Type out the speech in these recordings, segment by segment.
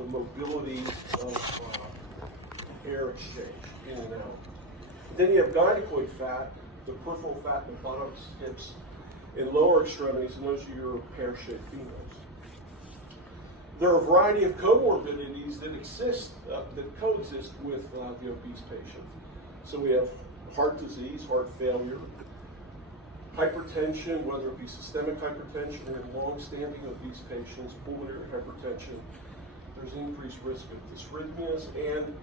the mobility of air exchange in and out. Then you have gynecoid fat, the peripheral fat in the buttocks, hips, and lower extremities, and those are your pear-shaped females. There are a variety of comorbidities that coexist with the obese patient. So we have heart disease, heart failure, hypertension, whether it be systemic hypertension or in long-standing obese patients, pulmonary hypertension. There's increased risk of dysrhythmias, and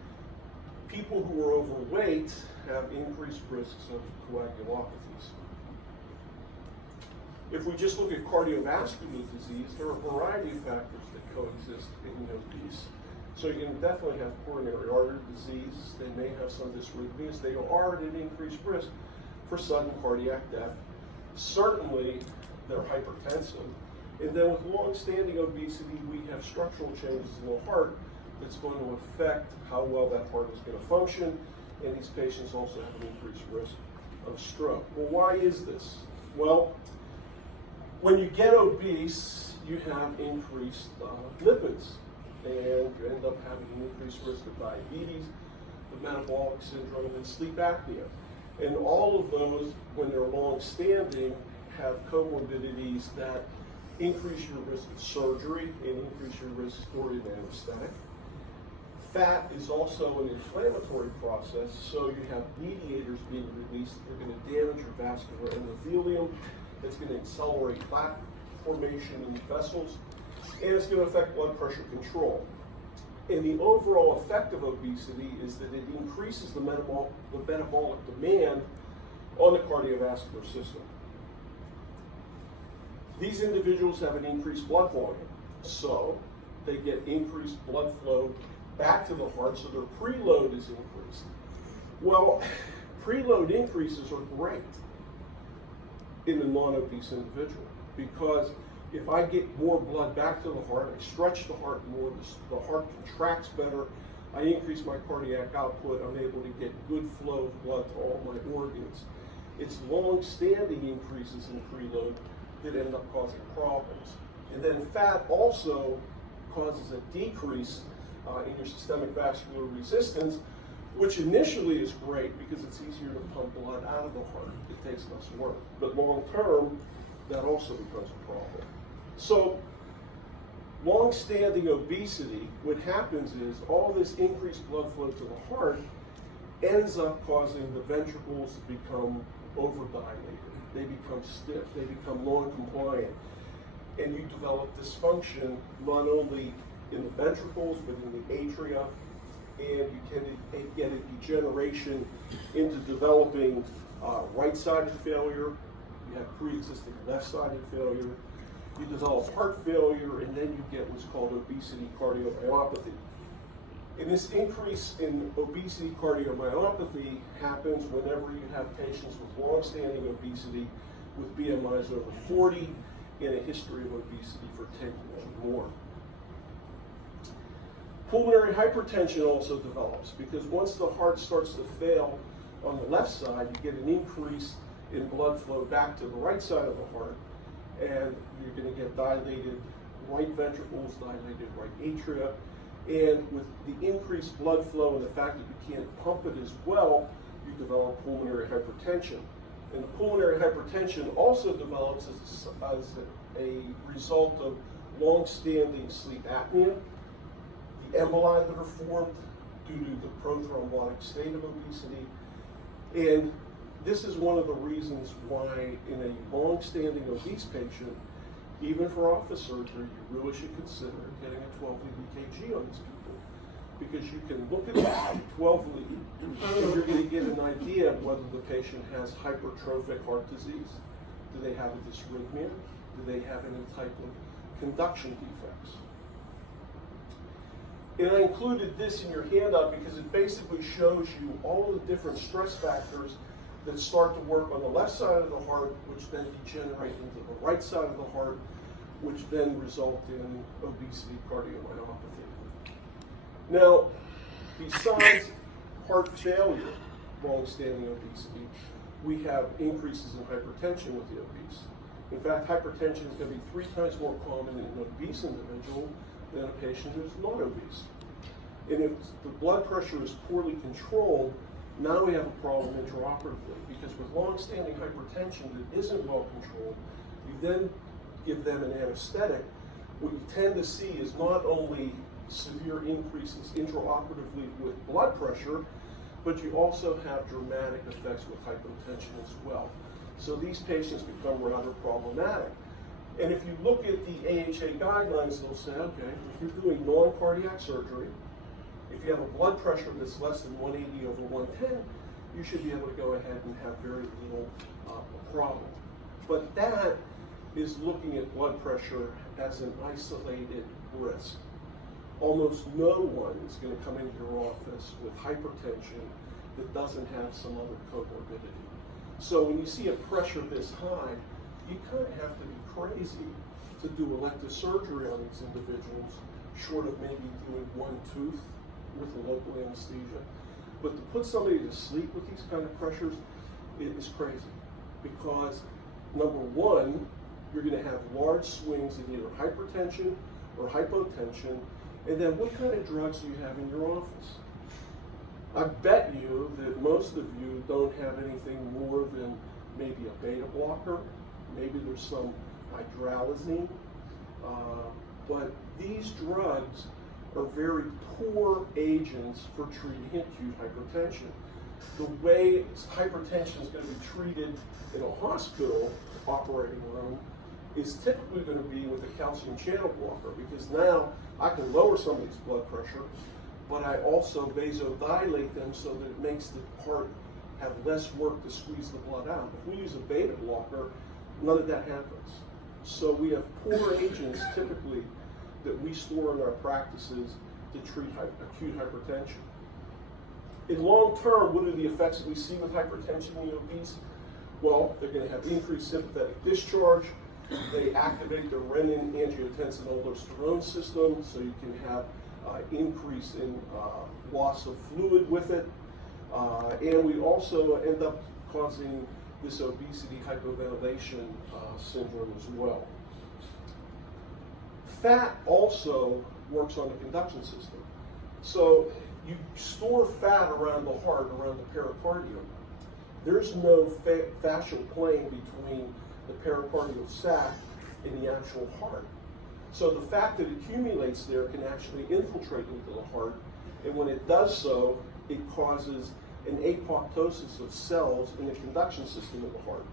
people who are overweight have increased risks of coagulopathies. If we just look at cardiovascular disease, there are a variety of factors that coexist in the obese. So you can definitely have coronary artery disease. They may have some dysrhythmias. They are at an increased risk for sudden cardiac death. Certainly, they're hypertensive. And then with long-standing obesity, we have structural changes in the heart that's going to affect how well that heart is going to function. And these patients also have an increased risk of stroke. Well, why is this? Well, when you get obese, you have increased lipids, and you end up having an increased risk of diabetes, the metabolic syndrome, and sleep apnea. And all of those, when they're long-standing, have comorbidities that increase your risk of surgery and increase your risk for an anesthetic. Fat is also an inflammatory process, so you have mediators being released that are going to damage your vascular endothelium. It's going to accelerate plaque formation in the vessels, and it's going to affect blood pressure control. And the overall effect of obesity is that it increases the metabolic demand on the cardiovascular system. These individuals have an increased blood volume, so they get increased blood flow back to the heart, so their preload is increased. Well, preload increases are great in a non-obese individual, because if I get more blood back to the heart, I stretch the heart more, the heart contracts better, I increase my cardiac output, I'm able to get good flow of blood to all my organs. It's long-standing increases in preload that end up causing problems. And then fat also causes a decrease in your systemic vascular resistance, which initially is great because it's easier to pump blood out of the heart. It takes less work. But long term, that also becomes a problem. So long-standing obesity, what happens is all this increased blood flow to the heart ends up causing the ventricles to become overdilated. They become stiff, they become non-compliant. And you develop dysfunction not only in the ventricles, but in the atria, and you can get a degeneration into developing right-sided failure. You have pre-existing left-sided failure. You develop heart failure, and then you get what's called obesity cardiomyopathy. And this increase in obesity cardiomyopathy happens whenever you have patients with long-standing obesity with BMIs over 40 and a history of obesity for 10 years or more. Pulmonary hypertension also develops because once the heart starts to fail on the left side, you get an increase in blood flow back to the right side of the heart, and you're going to get dilated right ventricles, dilated right atria, and with the increased blood flow and the fact that you can't pump it as well, you develop pulmonary hypertension. And the pulmonary hypertension also develops as a result of long-standing sleep apnea, the emboli that are formed due to the prothrombotic state of obesity. And this is one of the reasons why in a long-standing obese patient, even for office surgery, you really should consider getting a 12-lead EKG on these people. Because you can look at the 12-lead and you're going to get an idea of whether the patient has hypertrophic heart disease. Do they have a dysrhythmia? Do they have any type of conduction defects? And I included this in your handout because it basically shows you all the different stress factors that start to work on the left side of the heart, which then degenerate into the right side of the heart, which then result in obesity cardiomyopathy. Now, besides heart failure, long-standing obesity, we have increases in hypertension with the obese. In fact, hypertension is going to be 3 times more common in an obese individual than a patient who's not obese. And if the blood pressure is poorly controlled, now we have a problem intraoperatively, because with long-standing hypertension that isn't well controlled, you then give them an anesthetic. What you tend to see is not only severe increases intraoperatively with blood pressure, but you also have dramatic effects with hypotension as well. So these patients become rather problematic. And if you look at the AHA guidelines, they'll say, okay, if you're doing non-cardiac surgery, if you have a blood pressure that's less than 180 over 110, you should be able to go ahead and have very little problem. But that is looking at blood pressure as an isolated risk. Almost no one is going to come into your office with hypertension that doesn't have some other comorbidity. So when you see a pressure this high, you kind of have to be crazy to do elective surgery on these individuals, short of maybe doing one tooth with a local anesthesia. But to put somebody to sleep with these kind of pressures, it is crazy. Because number one, you're going to have large swings in either hypertension or hypotension. And then what kind of drugs do you have in your office? I bet you that most of you don't have anything more than maybe a beta blocker. Maybe there's some hydralazine. But these drugs are very poor agents for treating acute hypertension. The way hypertension is going to be treated in a hospital operating room is typically going to be with a calcium channel blocker, because now I can lower somebody's blood pressure, but I also vasodilate them so that it makes the heart have less work to squeeze the blood out. If we use a beta blocker, none of that happens. So we have poor agents typically that we store in our practices to treat acute hypertension. In long term, what are the effects that we see with hypertension in the obese? Well, they're going to have increased sympathetic discharge. They activate the renin-angiotensin-aldosterone system, so you can have increase in loss of fluid with it. And we also end up causing this obesity hypoventilation syndrome as well. Fat also works on the conduction system. So you store fat around the heart, around the pericardium. There's no fascial plane between the pericardial sac and the actual heart. So the fat that accumulates there can actually infiltrate into the heart, and when it does so, it causes an apoptosis of cells in the conduction system of the heart.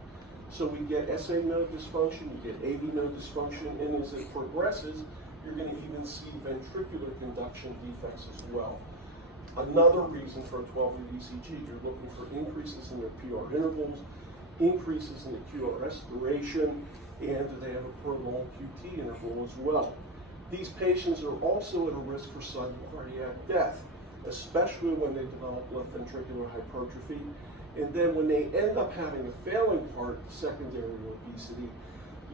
So we get SA node dysfunction, you get AV node dysfunction, and as it progresses, you're going to even see ventricular conduction defects as well. Another reason for a 12-lead ECG, you're looking for increases in their PR intervals, increases in the QR respiration, and do they have a prolonged QT interval as well. These patients are also at a risk for sudden cardiac death, especially when they develop left ventricular hypertrophy. And then when they end up having a failing heart, secondary obesity,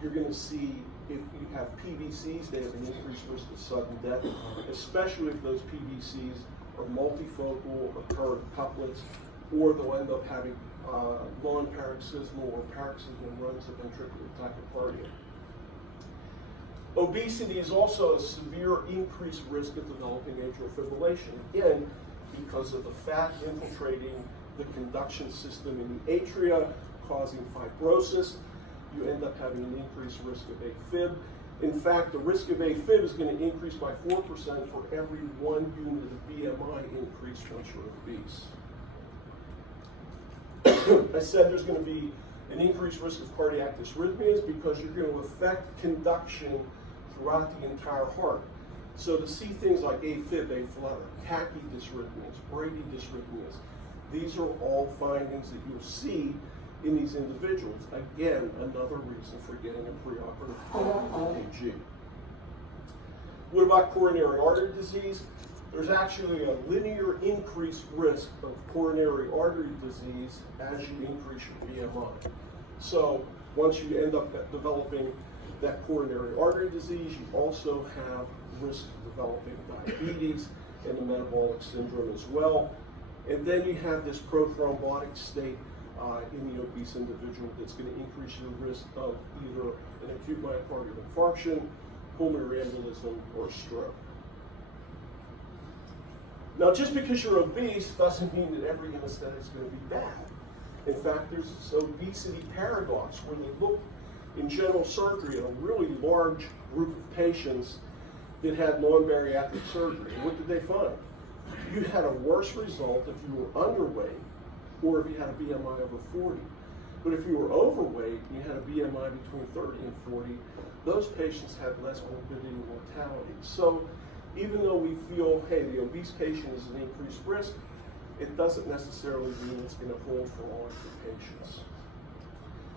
you're going to see if you have PVCs, they have an increased risk of sudden death, especially if those PVCs are multifocal or current couplets, or they'll end up having non-paroxysmal or paroxysmal runs of ventricular tachycardia. Obesity is also a severe increased risk of developing atrial fibrillation, again, because of the fat infiltrating the conduction system in the atria, causing fibrosis. You end up having an increased risk of AFib. In fact, the risk of AFib is going to increase by 4% for every 1 unit of BMI increase once you're obese. I said there's going to be an increased risk of cardiac dysrhythmias because you're going to affect conduction throughout the entire heart. So to see things like AFib, aflutter, tachydysrhythmias, bradydysrhythmias, these are all findings that you'll see in these individuals. Again, another reason for getting a preoperative EKG. What about coronary artery disease? There's actually a linear increased risk of coronary artery disease as you increase your BMI. So once you end up developing that coronary artery disease, you also have risk of developing diabetes and the metabolic syndrome as well. And then you have this prothrombotic state in the obese individual that's going to increase your risk of either an acute myocardial infarction pulmonary embolism, or stroke. Now, just because you're obese doesn't mean that every anesthetic is going to be bad. In fact, there's this obesity paradox where they look in general surgery at a really large group of patients that had non-bariatric surgery. And what did they find? You had a worse result if you were underweight or if you had a BMI over 40. But if you were overweight and you had a BMI between 30 and 40, those patients had less morbidity and mortality. So even though we feel, hey, the obese patient is an increased risk, it doesn't necessarily mean it's going to hold for all of your patients.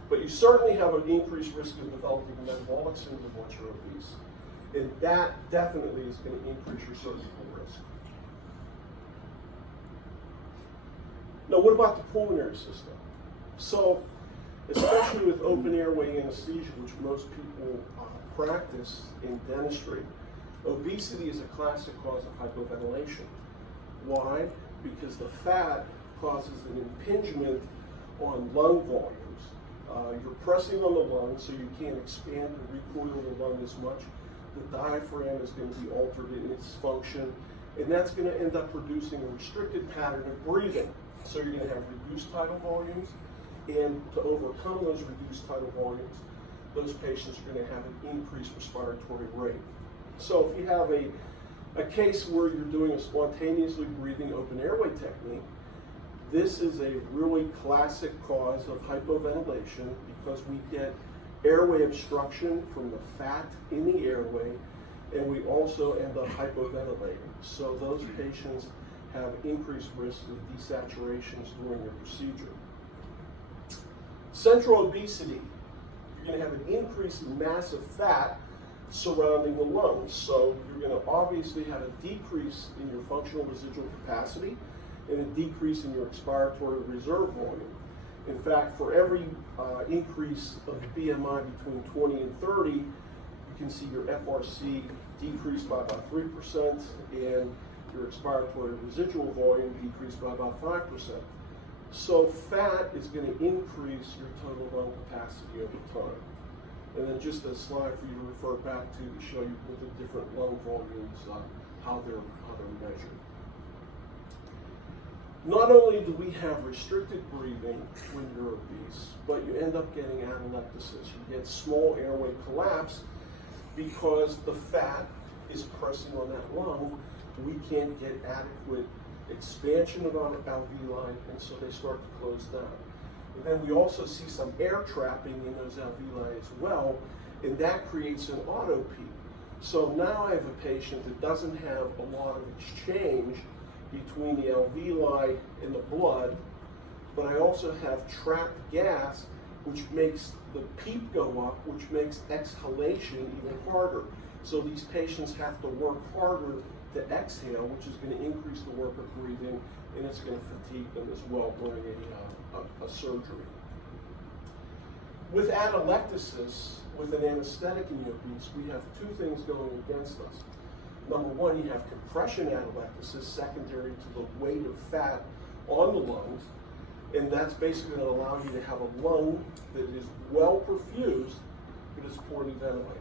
But you certainly have an increased risk of developing metabolic syndrome once you're obese. And that definitely is going to increase your surgical risk. Now, what about the pulmonary system? So, especially with open airway anesthesia, which most people practice in dentistry, obesity is a classic cause of hypoventilation. Why? Because the fat causes an impingement on lung volumes. You're pressing on the lung so you can't expand and recoil the lung as much. The diaphragm is going to be altered in its function, and that's going to end up producing a restricted pattern of breathing. So you're going to have reduced tidal volumes, and to overcome those reduced tidal volumes, those patients are going to have an increased respiratory rate. So if you have a case where you're doing a spontaneously breathing open airway technique, this is a really classic cause of hypoventilation because we get airway obstruction from the fat in the airway, and we also end up hypoventilating. So those patients have increased risk of desaturations during your procedure. Central obesity, you're going to have an increase in massive fat surrounding the lungs. So you're going to obviously have a decrease in your functional residual capacity and a decrease in your expiratory reserve volume. In fact, for every increase of BMI between 20 and 30, you can see your FRC decreased by about 3% and your expiratory residual volume decreased by about 5%. So fat is going to increase your total lung capacity over time. And then just a slide for you to refer back to show you what the different lung volumes, how they're measured. Not only do we have restricted breathing when you're obese, but you end up getting atelectasis. You get small airway collapse because the fat is pressing on that lung. We can't get adequate expansion of our alveoli, and so they start to close down. And then we also see some air trapping in those alveoli as well, and that creates an auto-peak. So now I have a patient that doesn't have a lot of exchange between the alveoli and the blood, but I also have trapped gas, which makes the PEEP go up, which makes exhalation even harder. So these patients have to work harder to exhale, which is going to increase the work of breathing, and it's going to fatigue them as well during a surgery. With atelectasis, with an anesthetic in the obese, we have two things going against us. Number one, you have compression atelectasis secondary to the weight of fat on the lungs, and that's basically going to allow you to have a lung that is well perfused, but is poorly ventilated.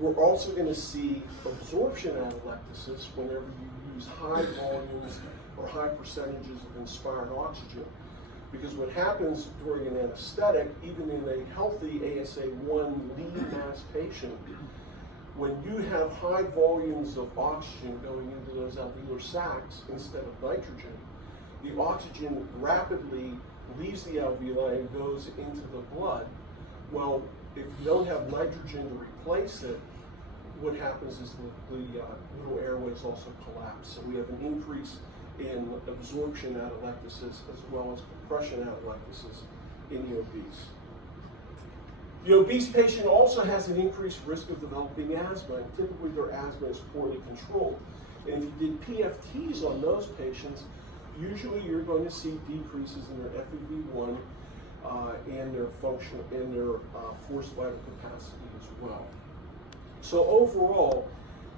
We're also going to see absorption atelectasis whenever you use high volumes or high percentages of inspired oxygen. Because what happens during an anesthetic, even in a healthy ASA1 lean mass patient, when you have high volumes of oxygen going into those alveolar sacs instead of nitrogen, the oxygen rapidly leaves the alveoli and goes into the blood. Well, if you don't have nitrogen to replace it, what happens is the little airways also collapse. So we have an increase in absorption atelectasis as well as compression atelectasis in the obese. The obese patient also has an increased risk of developing asthma, and typically their asthma is poorly controlled. And if you did PFTs on those patients, usually you're going to see decreases in their FEV1 and their function and their forced vital capacity as well. So overall,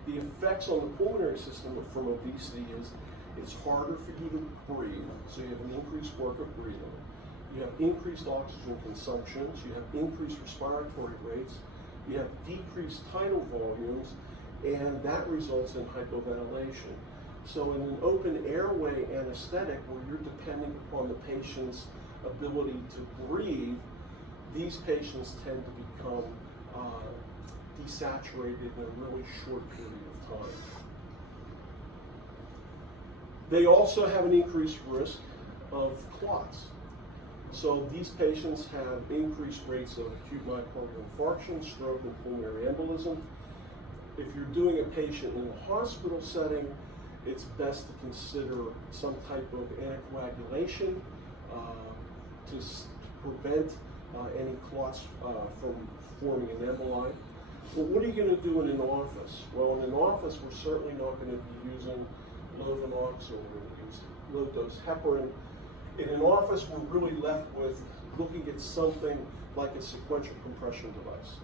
the effects on the pulmonary system from obesity is it's harder for you to breathe, so you have an increased work of breathing. You have increased oxygen consumptions, you have increased respiratory rates, you have decreased tidal volumes, and that results in hypoventilation. So in an open airway anesthetic, where you're depending upon the patient's ability to breathe, these patients tend to become desaturated in a really short period of time. They also have an increased risk of clots. So these patients have increased rates of acute myocardial infarction, stroke, and pulmonary embolism. If you're doing a patient in a hospital setting, it's best to consider some type of anticoagulation to prevent any clots from forming an emboli. But what are you going to do in an office? Well, in an office, we're certainly not going to be using Lovenox or low-dose heparin. In an office, we're really left with looking at something like a sequential compression device.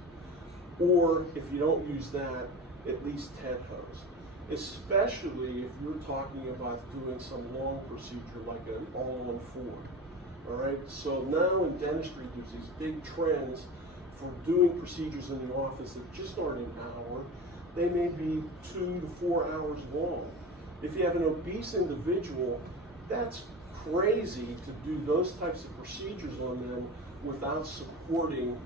Or if you don't use that, at least TED hose. Especially if you're talking about doing some long procedure like an all-on-4. All right, so now in dentistry, there's these big trends for doing procedures in the office that just aren't an hour. They may be 2 to 4 hours long. If you have an obese individual, that's crazy to do those types of procedures on them without supporting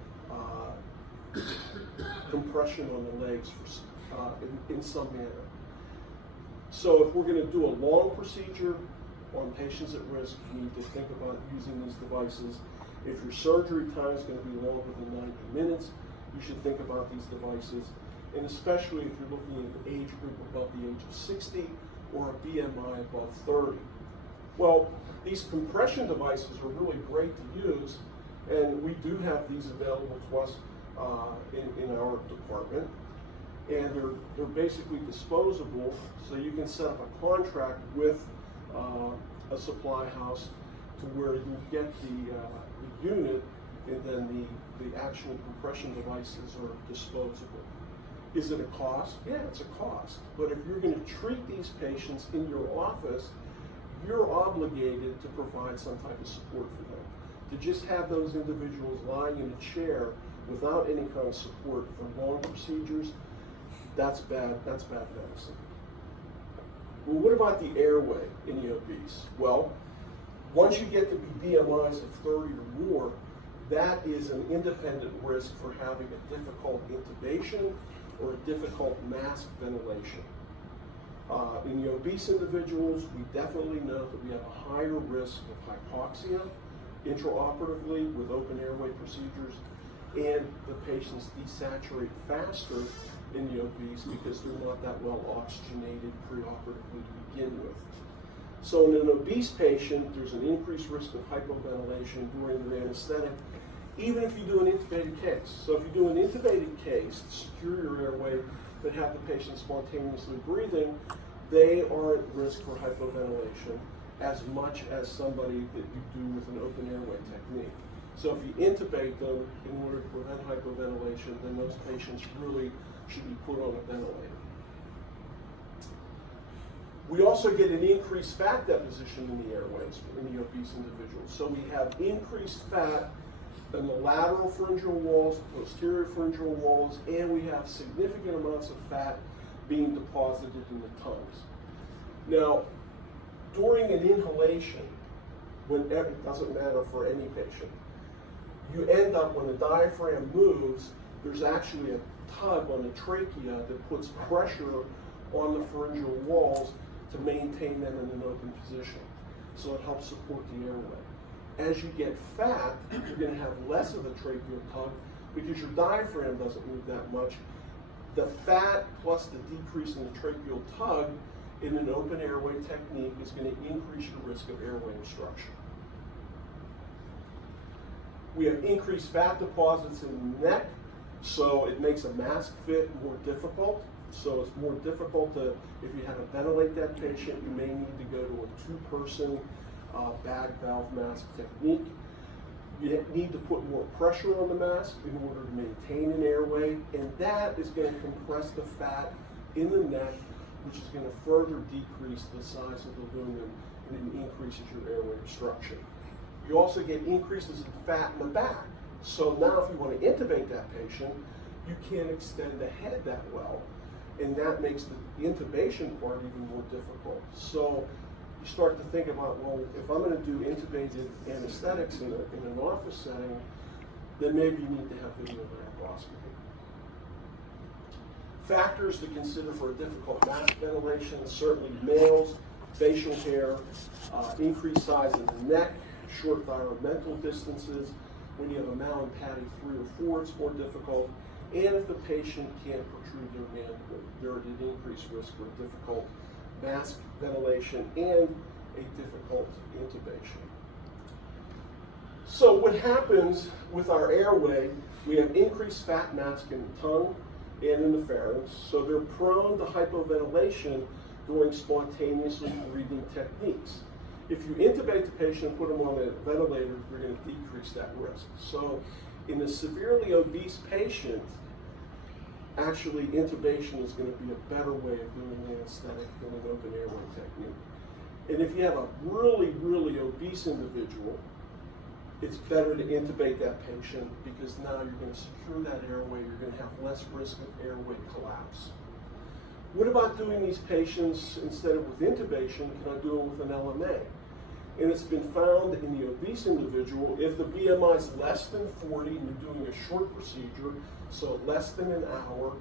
compression on the legs in some manner. So if we're going to do a long procedure on patients at risk, you need to think about using these devices. If your surgery time is going to be longer than 90 minutes, you should think about these devices, and especially if you're looking at an age group above the age of 60 or a BMI above 30. Well, these compression devices are really great to use, and we do have these available to us in our department. And they're basically disposable, so you can set up a contract with a supply house to where you get the unit, and then the actual compression devices are disposable. Is it a cost? Yeah, it's a cost. But if you're going to treat these patients in your office, you're obligated to provide some type of support for them. To just have those individuals lying in a chair without any kind of support for long procedures, that's bad medicine. Well, what about the airway in the obese? Well, once you get to BMIs of 30 or more, that is an independent risk for having a difficult intubation or a difficult mask ventilation. In the obese individuals, we definitely know that we have a higher risk of hypoxia intraoperatively with open airway procedures, and the patients desaturate faster in the obese because they're not that well oxygenated preoperatively to begin with. So in an obese patient, there's an increased risk of hypoventilation during the anesthetic, even if you do an intubated case. So if you do an intubated case to secure your airway but have the patient spontaneously breathing, they are at risk for hypoventilation as much as somebody that you do with an open airway technique. So if you intubate them in order to prevent hypoventilation, then those patients really should be put on a ventilator. We also get an increased fat deposition in the airways in the obese individuals. So we have increased fat in the lateral pharyngeal walls, the posterior pharyngeal walls, and we have significant amounts of fat being deposited in the tongues. Now, during an inhalation, it doesn't matter for any patient, you end up, when the diaphragm moves, there's actually a tug on the trachea that puts pressure on the pharyngeal walls to maintain them in an open position. So it helps support the airway. As you get fat, you're going to have less of a tracheal tug because your diaphragm doesn't move that much. The fat plus the decrease in the tracheal tug in an open airway technique is going to increase your risk of airway obstruction. We have increased fat deposits in the neck, so it makes a mask fit more difficult. So it's more difficult to, if you have to ventilate that patient, you may need to go to a two-person bag valve mask technique. You need to put more pressure on the mask in order to maintain an airway, and that is going to compress the fat in the neck, which is going to further decrease the size of the lumen, and it increases your airway obstruction. You also get increases in fat in the back. So now if you want to intubate that patient, you can't extend the head that well, and that makes the intubation part even more difficult. So you start to think about, well, if I'm going to do intubated anesthetics in an office setting, then maybe you need to have video laparoscopy. Factors to consider for a difficult mask ventilation: certainly males, facial hair, increased size of the neck, short thyromental distances. When you have a Mallampati 3 or 4, it's more difficult. And if the patient can't protrude their mandible, they're at an increased risk for difficult mask ventilation and a difficult intubation. So what happens with our airway, we have increased fat mass in the tongue and in the pharynx, so they're prone to hypoventilation during spontaneously breathing techniques. If you intubate the patient and put them on a ventilator, you're going to decrease that risk. So in a severely obese patient, actually intubation is going to be a better way of doing an anesthetic than an open airway technique. And if you have a really, really obese individual, it's better to intubate that patient because now you're going to secure that airway, you're going to have less risk of airway collapse. What about doing these patients instead of with intubation? Can I do them with an LMA? And it's been found in the obese individual, if the BMI is less than 40 and you're doing a short procedure, so less than an hour,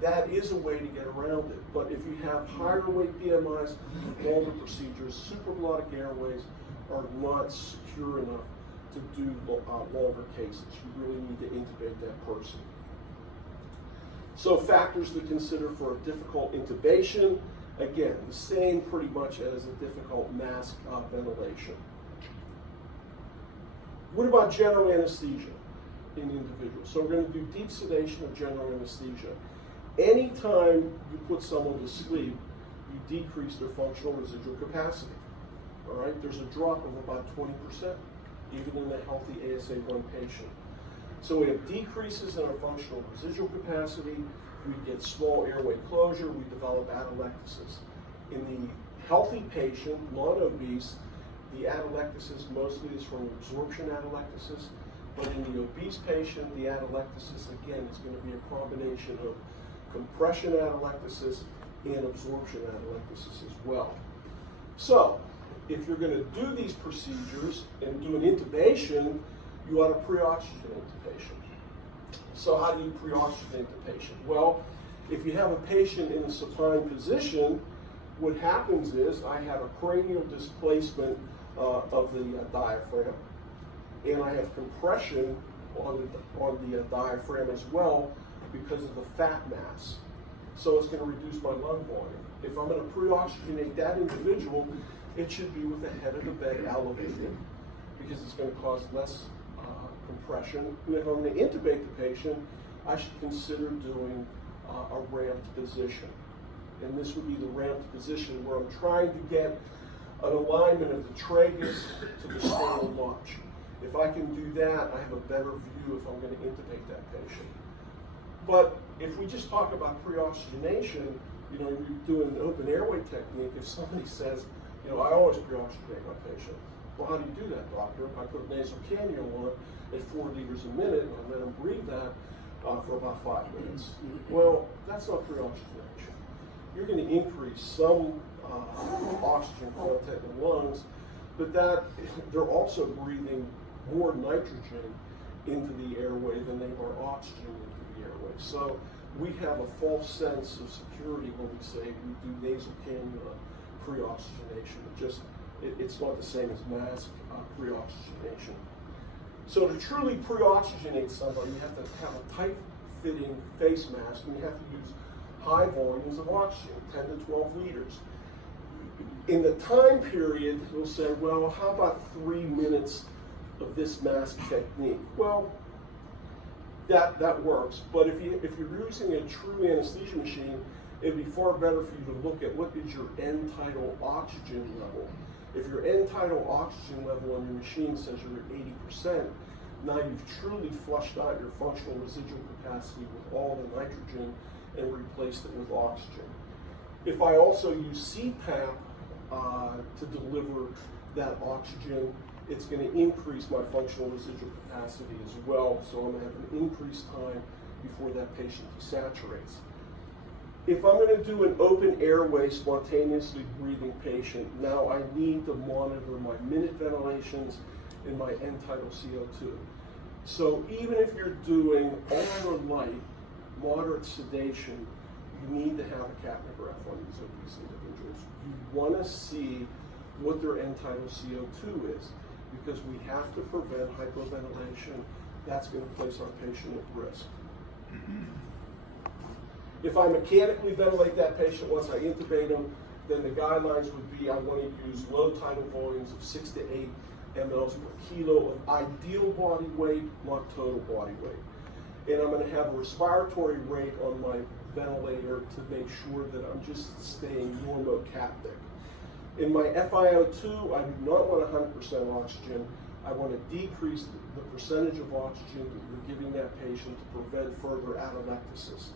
that is a way to get around it. But if you have higher weight BMIs, longer procedures, supraglottic airways are not secure enough to do longer cases. You really need to intubate that person. So factors to consider for a difficult intubation: again, the same pretty much as a difficult mask ventilation. What about general anesthesia in individuals? So we're going to do deep sedation or general anesthesia. Anytime you put someone to sleep, you decrease their functional residual capacity. All right, there's a drop of about 20%, even in a healthy ASA1 patient. So we have decreases in our functional residual capacity, we get small airway closure, we develop atelectasis. In the healthy patient, non-obese, the atelectasis mostly is from absorption atelectasis, but in the obese patient, the atelectasis, again, is going to be a combination of compression atelectasis and absorption atelectasis as well. So, if you're going to do these procedures and do an intubation, you ought to pre-oxygenate the patient. So how do you pre-oxygenate the patient? Well, if you have a patient in a supine position, what happens is I have a cranial displacement of the diaphragm, and I have compression on the diaphragm as well because of the fat mass. So it's going to reduce my lung volume. If I'm going to pre-oxygenate that individual, it should be with the head of the bed elevated because it's going to cause less compression. And if I'm going to intubate the patient, I should consider doing a ramped position. And this would be the ramped position where I'm trying to get an alignment of the tragus to the sternal notch. If I can do that, I have a better view if I'm going to intubate that patient. But if we just talk about pre-oxygenation, you're doing an open airway technique. If somebody says, I always pre-oxygenate my patient. Well, how do you do that, doctor? I put nasal cannula on at 4 liters a minute, and I let them breathe that for about 5 minutes. Well, that's not pre-oxygenation. You're going to increase some oxygen content in the lungs, but they're also breathing more nitrogen into the airway than they are oxygen into the airway. So we have a false sense of security when we say we do nasal cannula pre-oxygenation. It's not the same as mask pre-oxygenation. So to truly pre-oxygenate somebody, you have to have a tight-fitting face mask, and you have to use high volumes of oxygen, 10 to 12 liters. In the time period, we'll say, well, how about 3 minutes of this mask technique? Well, that works, but if you're using a true anesthesia machine, it'd be far better for you to look at what is your end tidal oxygen level. If your end tidal oxygen level on your machine says you're at 80%, now you've truly flushed out your functional residual capacity with all the nitrogen and replaced it with oxygen. If I also use CPAP to deliver that oxygen, it's going to increase my functional residual capacity as well, so I'm going to have an increased time before that patient desaturates. If I'm going to do an open airway spontaneously breathing patient, now I need to monitor my minute ventilations and my end-tidal CO2. So even if you're doing ultra-light, moderate sedation, you need to have a capnograph on these obese individuals. You want to see what their end-tidal CO2 is, because we have to prevent hypoventilation. That's going to place our patient at risk. If I mechanically ventilate that patient once I intubate them, then the guidelines would be I want to use low tidal volumes of 6 to 8 mLs per kilo of ideal body weight, not total body weight. And I'm going to have a respiratory rate on my ventilator to make sure that I'm just staying normocapnic. In my FiO2, I do not want 100% oxygen. I want to decrease the percentage of oxygen that we're giving that patient to prevent further atelectasis.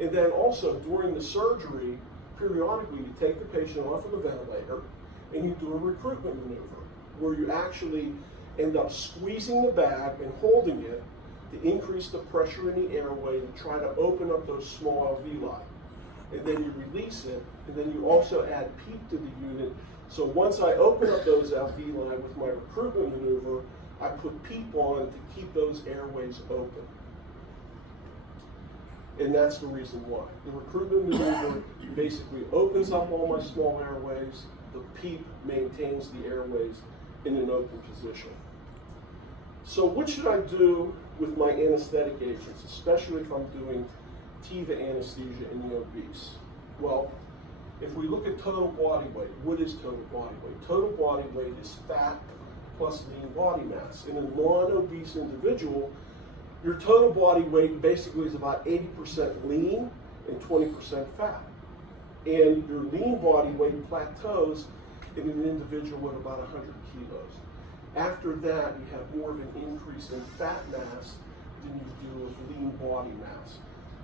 And then also, during the surgery, periodically you take the patient off of the ventilator and you do a recruitment maneuver, where you actually end up squeezing the bag and holding it to increase the pressure in the airway to try to open up those small alveoli. And then you release it, and then you also add PEEP to the unit. So once I open up those alveoli with my recruitment maneuver, I put PEEP on to keep those airways open. And that's the reason why. The recruitment maneuver basically opens up all my small airways. The PEEP maintains the airways in an open position. So what should I do with my anesthetic agents, especially if I'm doing TIVA anesthesia in the obese? Well, if we look at total body weight, what is total body weight? Total body weight is fat plus lean body mass. In a non-obese individual, your total body weight basically is about 80% lean and 20% fat. And your lean body weight plateaus in an individual with about 100 kilos. After that, you have more of an increase in fat mass than you do with lean body mass.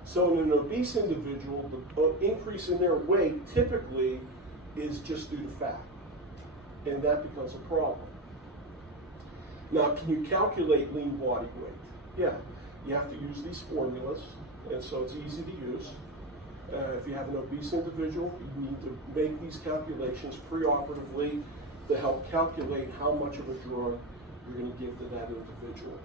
So in an obese individual, the increase in their weight typically is just due to fat. And that becomes a problem. Now, can you calculate lean body weight? Yeah, you have to use these formulas, and so it's easy to use. If you have an obese individual, you need to make these calculations preoperatively to help calculate how much of a drug you're going to give to that individual.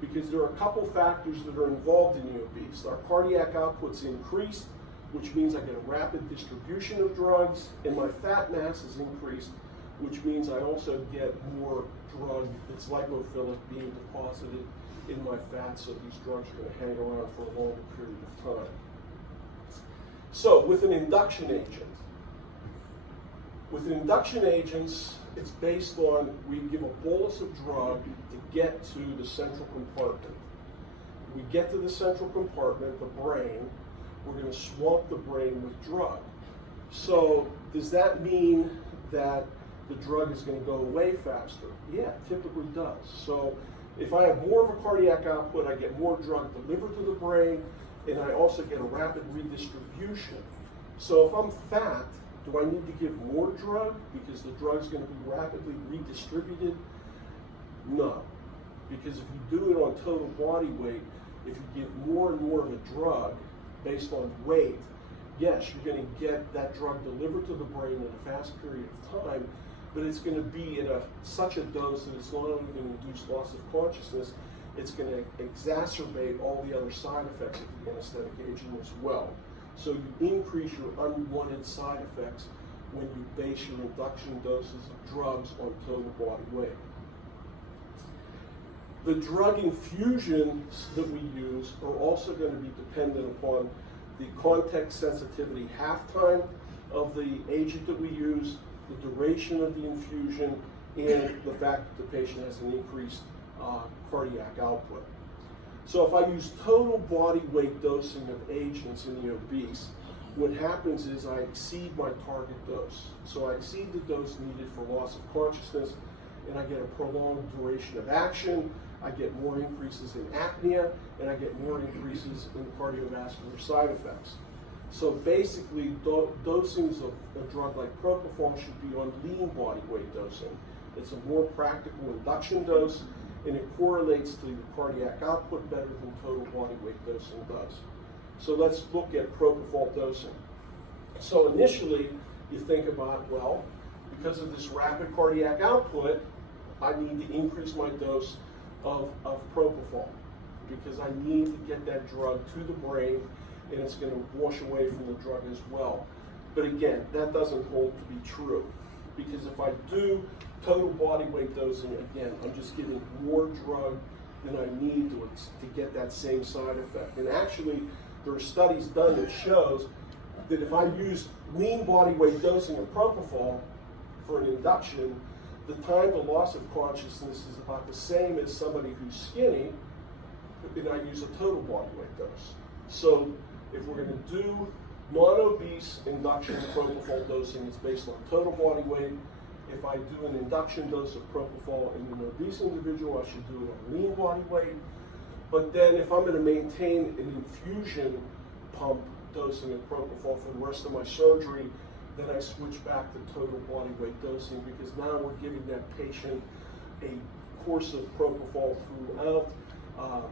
Because there are a couple factors that are involved in the obese. Our cardiac output's increased, which means I get a rapid distribution of drugs, and my fat mass is increased, which means I also get more drug that's lipophilic being deposited in my fat, so these drugs are going to hang around for a longer period of time. So with an induction agent, it's based on, we give a bolus of drug to get to the central compartment. We get to the central compartment, the brain, we're going to swamp the brain with drug. So does that mean that the drug is going to go away faster? Yeah, it typically does. So if I have more of a cardiac output, I get more drug delivered to the brain, and I also get a rapid redistribution. So if I'm fat, do I need to give more drug because the drug's going to be rapidly redistributed? No, because if you do it on total body weight, if you give more and more of a drug based on weight, yes, you're going to get that drug delivered to the brain in a fast period of time, but it's going to be at such a dose that it's not only going to induce loss of consciousness, it's going to exacerbate all the other side effects of the anesthetic agent as well. So you increase your unwanted side effects when you base your induction doses of drugs on total body weight. The drug infusions that we use are also going to be dependent upon the context sensitivity half-time of the agent that we use, the duration of the infusion, and the fact that the patient has an increased cardiac output. So if I use total body weight dosing of agents in the obese, what happens is I exceed my target dose. So I exceed the dose needed for loss of consciousness, and I get a prolonged duration of action, I get more increases in apnea, and I get more increases in cardiovascular side effects. So basically, dosings of a drug like Propofol should be on lean body weight dosing. It's a more practical induction dose, and it correlates to the cardiac output better than total body weight dosing does. So let's look at propofol dosing. So initially, you think about, well, because of this rapid cardiac output, I need to increase my dose of propofol because I need to get that drug to the brain, and it's going to wash away from the drug as well. But again, that doesn't hold to be true, because if I do total body weight dosing, again, I'm just giving more drug than I need to get that same side effect. And actually, there are studies done that shows that if I use lean body weight dosing of propofol for an induction, the time to loss of consciousness is about the same as somebody who's skinny, and I use a total body weight dose. So if we're going to do non-obese induction propofol dosing, it's based on total body weight. If I do an induction dose of propofol in an obese individual, I should do it on lean body weight. But then if I'm going to maintain an infusion pump dosing of propofol for the rest of my surgery, then I switch back to total body weight dosing, because now we're giving that patient a course of propofol throughout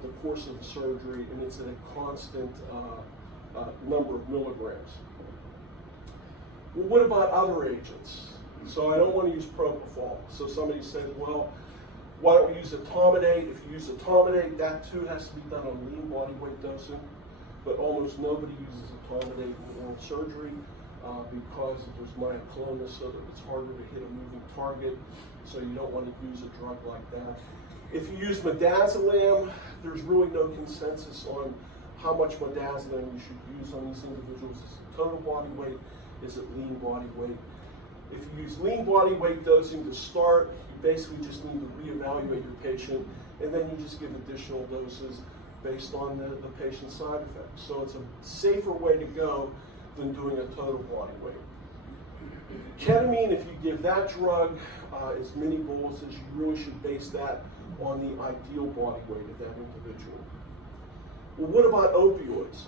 the course of the surgery, and it's at a constant number of milligrams. Well, what about other agents? So I don't want to use propofol. So somebody said, well, why don't we use etomidate? If you use etomidate, that too has to be done on lean body weight dosing, but almost nobody uses etomidate in oral surgery because there's myoclonus, so that it's harder to hit a moving target, so you don't want to use a drug like that. If you use midazolam, there's really no consensus on how much midazolam you should use on these individuals. Is it total body weight? Is it lean body weight? If you use lean body weight dosing to start, you basically just need to reevaluate your patient, and then you just give additional doses based on the patient's side effects. So it's a safer way to go than doing a total body weight. Ketamine, if you give that drug as many boluses, you really should base that on the ideal body weight of that individual. Well, what about opioids?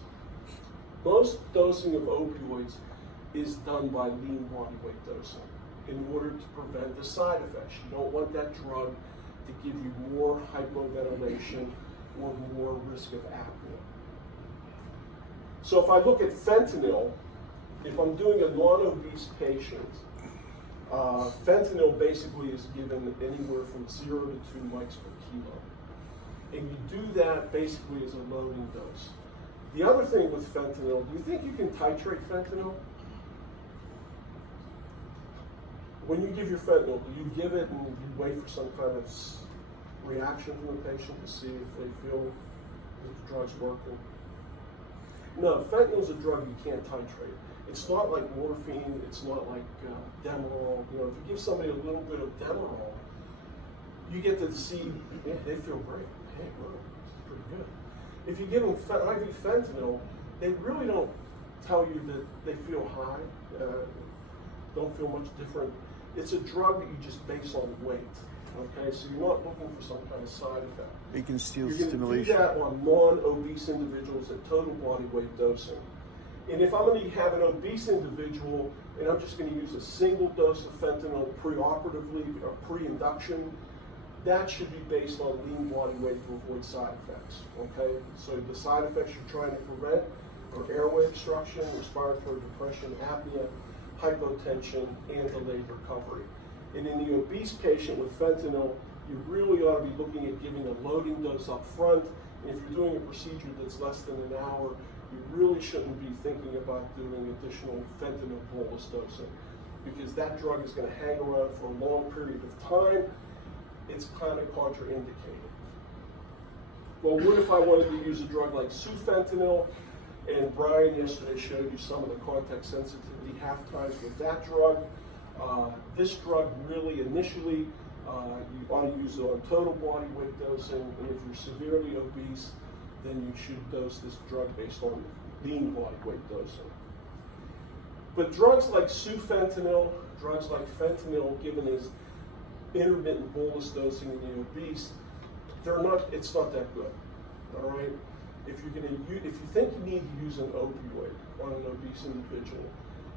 Most dosing of opioids is done by lean body weight dosing in order to prevent the side effects. You don't want that drug to give you more hypoventilation or more risk of apnea. So if I look at fentanyl, if I'm doing a non-obese patient, fentanyl basically is given anywhere from 0 to 2 mics per kilo. And you do that basically as a loading dose. The other thing with fentanyl, do you think you can titrate fentanyl? When you give your fentanyl, do you give it and you wait for some kind of reaction from the patient to see if they feel that the drug's working? No, fentanyl is a drug you can't titrate. It's not like morphine, it's not like Demerol. You know, if you give somebody a little bit of Demerol, you get to see, yeah, they feel great. Hey, well, it's pretty good. If you give them IV fentanyl, they really don't tell you that they feel high, don't feel much different. It's a drug that you just base on weight. Okay, so you're not looking for some kind of side effect. You can steal You're stimulation. Do that on non-obese individuals at total body weight dosing. And if I'm going to have an obese individual and I'm just going to use a single dose of fentanyl preoperatively or pre-induction, that should be based on lean body weight to avoid side effects. Okay, so the side effects you're trying to prevent are airway obstruction, respiratory depression, apnea, hypotension, and delayed recovery. And in the obese patient with fentanyl, you really ought to be looking at giving a loading dose up front. And if you're doing a procedure that's less than an hour, you really shouldn't be thinking about doing additional fentanyl bolus dosing, because that drug is going to hang around for a long period of time. It's kind of contraindicated. Well, what if I wanted to use a drug like sufentanil? And Brian yesterday showed you some of the contact sensitivity half-times with that drug. This drug really initially, you ought to use it on total body weight dosing, and if you're severely obese, then you should dose this drug based on lean body weight dosing. But drugs like sufentanil, drugs like fentanyl given as intermittent bolus dosing in the obese, it's not that good, all right? If you think you need to use an opioid on an obese individual,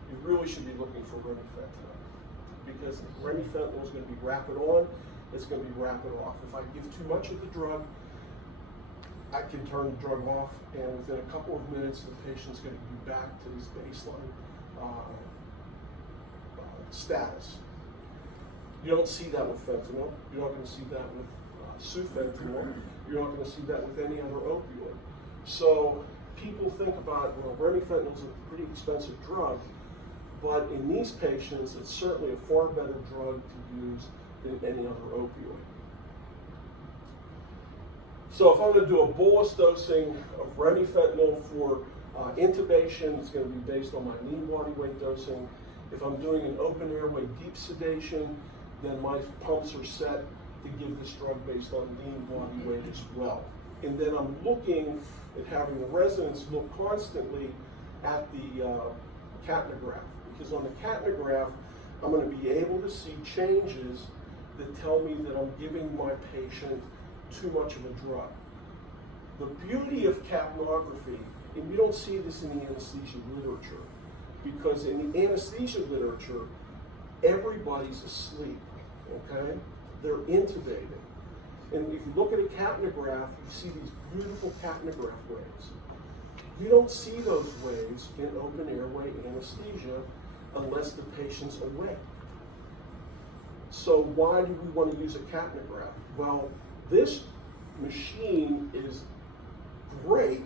you really should be looking for remifentanil, because remifentanil is going to be rapid on, it's going to be rapid off. If I give too much of the drug, I can turn the drug off, and within a couple of minutes, the patient's going to be back to his baseline status. You don't see that with fentanyl. You're not going to see that with sufentanil. You're not going to see that with any other opioid. So people think about, well, remifentanil is a pretty expensive drug, but in these patients, it's certainly a far better drug to use than any other opioid. So if I'm going to do a bolus dosing of remifentanil for intubation, it's going to be based on my lean body weight dosing. If I'm doing an open airway deep sedation, then my pumps are set to give this drug based on lean body weight as well. And then I'm looking at having the residents look constantly at the capnograph, because on the capnograph, I'm going to be able to see changes that tell me that I'm giving my patient too much of a drug. The beauty of capnography, and you don't see this in the anesthesia literature, because in the anesthesia literature, everybody's asleep, okay? They're intubated. And if you look at a capnograph, you see these beautiful capnograph waves. You don't see those waves in open airway anesthesia unless the patient's awake. So why do we want to use a capnograph? Well, this machine is great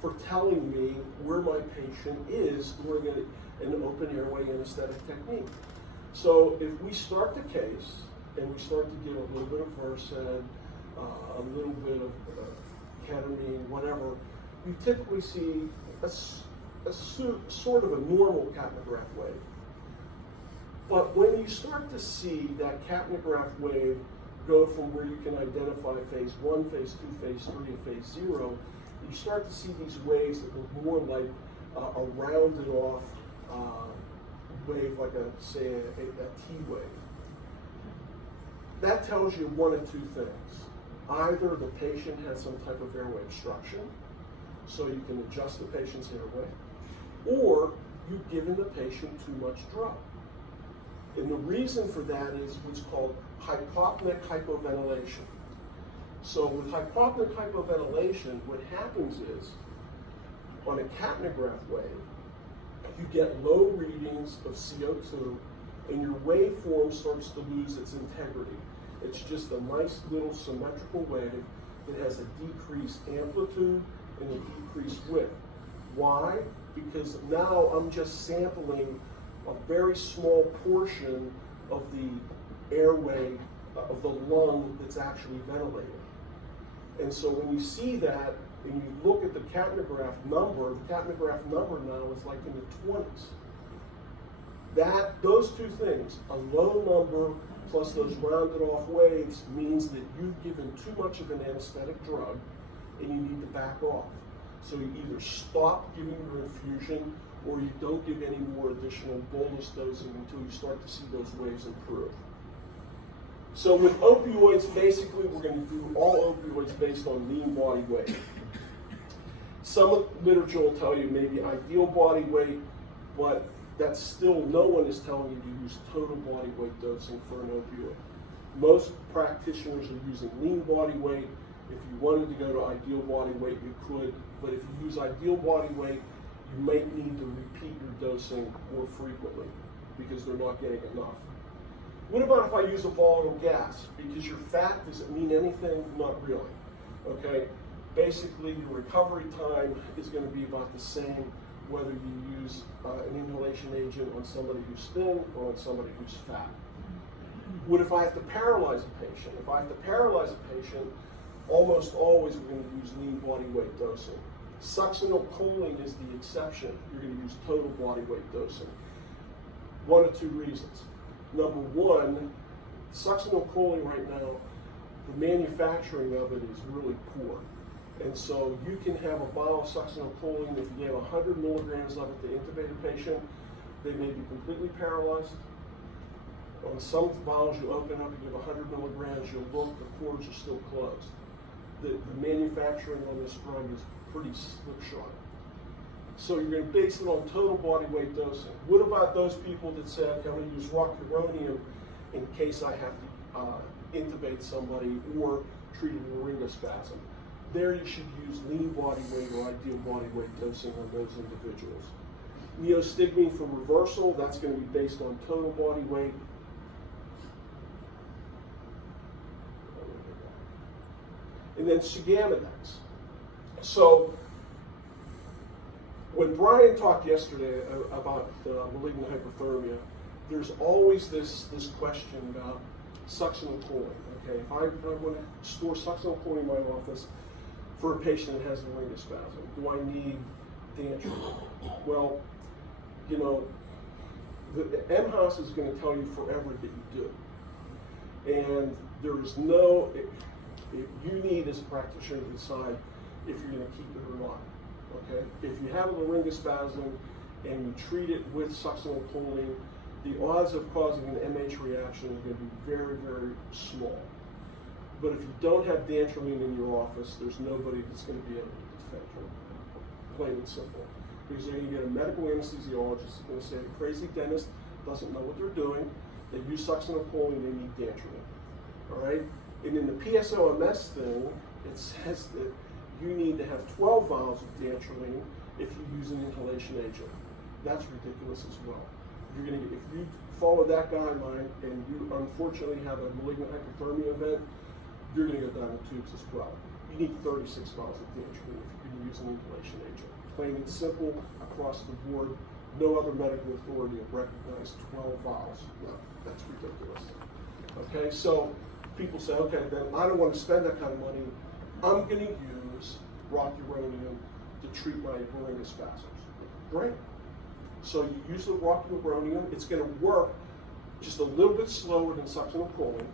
for telling me where my patient is during an open airway anesthetic technique. So if we start the case and we start to give a little bit of Versed, a little bit of ketamine, whatever, you typically see a sort of a normal capnograph wave. But when you start to see that capnograph wave go from where you can identify phase 1, phase 2, phase 3, and phase 0, you start to see these waves that look more like a rounded off wave, like say a T wave. That tells you one of two things. Either the patient has some type of airway obstruction, so you can adjust the patient's airway, or you've given the patient too much drug. And the reason for that is what's called hypopneic hypoventilation. So with hypopneic hypoventilation, what happens is, on a capnograph wave, you get low readings of CO2, and your waveform starts to lose its integrity. It's just a nice little symmetrical wave that has a decreased amplitude and a decreased width. Why? Because now I'm just sampling a very small portion of the airway, of the lung that's actually ventilated. And so when you see that, and you look at the capnograph number now is like in the 20s. Those two things, a low number plus those rounded off waves, means that you've given too much of an anesthetic drug and you need to back off. So you either stop giving your infusion or you don't give any more additional bolus dosing until you start to see those waves improve. So with opioids, basically we're going to do all opioids based on lean body weight. Some literature will tell you maybe ideal body weight, but that's still, no one is telling you to use total body weight dosing for an opioid. Most practitioners are using lean body weight. If you wanted to go to ideal body weight, you could, but if you use ideal body weight, you might need to repeat your dosing more frequently because they're not getting enough. What about if I use a volatile gas? Because your fat doesn't mean anything? Not really, okay? Basically, your recovery time is going to be about the same whether you use an inhalation agent on somebody who's thin or on somebody who's fat. What if I have to paralyze a patient? If I have to paralyze a patient, almost always we're going to use lean body weight dosing. Succinylcholine is the exception. You're going to use total body weight dosing. One of two reasons. Number one, succinylcholine right now, the manufacturing of it is really poor. And so you can have a vial of succinylcholine, if you have 100 milligrams of it to intubate a patient, they may be completely paralyzed. On some vials you open up, you give 100 milligrams, you'll look, the cords are still closed. The manufacturing on this drug is pretty slipshod. So you're going to base it on total body weight dosing. What about those people that say, okay, I'm going to use rocuronium in case I have to intubate somebody or treat a laryngospasm. There you should use lean body weight or ideal body weight dosing on those individuals. Neostigmine for reversal, that's going to be based on total body weight. And then Sugammadex. So when Brian talked yesterday about malignant hyperthermia, there's always this question about succinyl choline. Okay, if I want to store succinyl choline in my office for a patient that has a laryngospasm, do I need Dantrolene? Well, you know, the MHOS is going to tell you forever that you do. And there is no, you need as a practitioner to decide if you're going to keep it or not. Okay? If you have a laryngospasm and you treat it with succinyl choline, the odds of causing an MH reaction are going to be very, very small. But if you don't have Dantrolene in your office, there's nobody that's going to be able to defend you. Plain and simple. Because you're going to get a medical anesthesiologist who's going to say the crazy dentist doesn't know what they're doing. They use succinyl choline, they need Dantrolene. All right? And in the PSOMS thing, it says that you need to have 12 vials of Dantrolene if you use an inhalation agent. That's ridiculous as well. You're going to, if you follow that guideline and you unfortunately have a malignant hyperthermia event, you're going to go down the tubes as well. You need 36 vials of Dantrolene if you're going to use an inhalation agent. Plain and simple, across the board, no other medical authority have recognized 12 vials. No, that's ridiculous. Okay, so people say, okay, then I don't want to spend that kind of money. I'm going to use rocuronium to treat my laryngospasms. Great. So you use the rocuronium. It's going to work just a little bit slower than succinyl choline,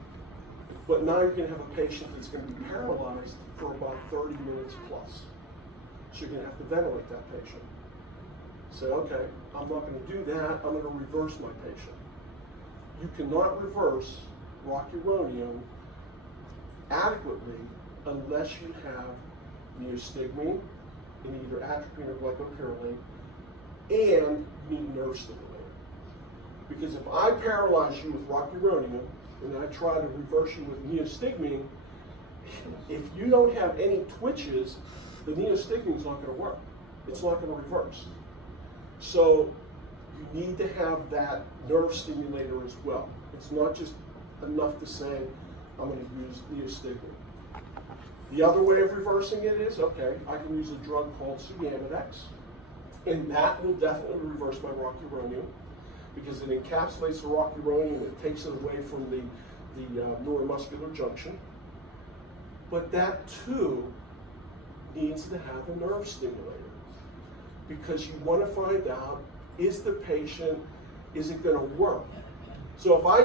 but now you're going to have a patient that's going to be paralyzed for about 30 minutes plus. So you're going to have to ventilate that patient. Say, okay, I'm not going to do that. I'm going to reverse my patient. You cannot reverse rocuronium adequately unless you have neostigmine in either atropine or glycopyrrolate, and you need a nerve stimulator. Because if I paralyze you with rocuronium and I try to reverse you with neostigmine, if you don't have any twitches, the neostigmine is not going to work. It's not going to reverse. So you need to have that nerve stimulator as well. It's not just enough to say, I'm going to use neostigmine. The other way of reversing it is, okay, I can use a drug called Sugammadex, and that will definitely reverse my rocuronium because it encapsulates the rocuronium and it takes it away from the neuromuscular junction. But that too needs to have a nerve stimulator because you want to find out, is the patient, is it going to work? So if I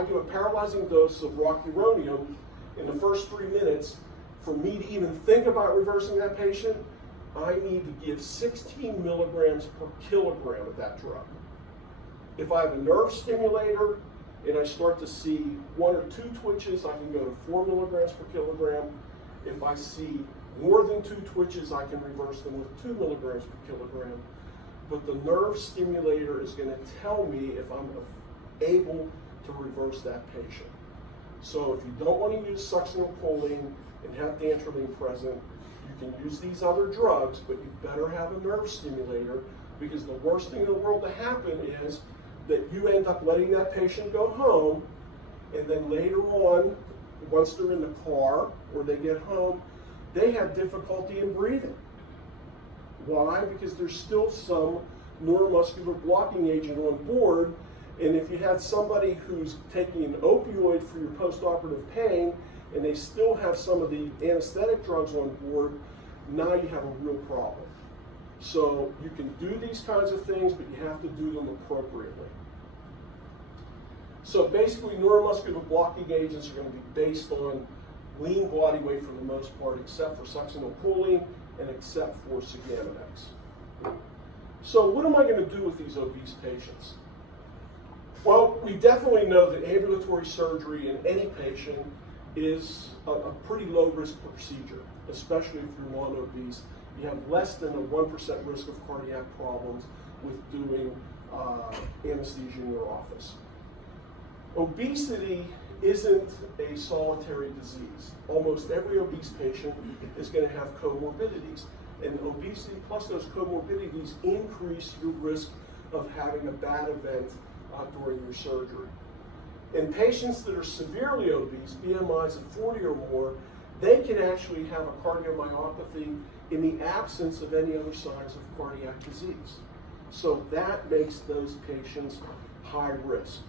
give a paralyzing dose of rocuronium in the first 3 minutes, for me to even think about reversing that patient, I need to give 16 milligrams per kilogram of that drug. If I have a nerve stimulator and I start to see 1 or 2 twitches, I can go to 4 milligrams per kilogram. If I see more than 2 twitches, I can reverse them with 2 milligrams per kilogram. But the nerve stimulator is going to tell me if I'm able to reverse that patient. So if you don't want to use succinyl choline and have Dantrolene present, you can use these other drugs, but you better have a nerve stimulator because the worst thing in the world to happen is that you end up letting that patient go home, and then later on, once they're in the car or they get home, they have difficulty in breathing. Why? Because there's still some neuromuscular blocking agent on board, and if you had somebody who's taking an opioid for your postoperative pain and they still have some of the anesthetic drugs on board, now you have a real problem. So you can do these kinds of things, but you have to do them appropriately. So basically, neuromuscular blocking agents are going to be based on lean body weight for the most part, except for succinyl choline and except for Sugammadex. So what am I going to do with these obese patients? Well, we definitely know that ambulatory surgery in any patient is a pretty low-risk procedure, especially if you're non-obese. You have less than a 1% risk of cardiac problems with doing anesthesia in your office. Obesity isn't a solitary disease. Almost every obese patient is going to have comorbidities. And obesity plus those comorbidities increase your risk of having a bad event during your surgery. In patients that are severely obese, BMIs of 40 or more, they can actually have a cardiomyopathy in the absence of any other signs of cardiac disease. So that makes those patients high risk.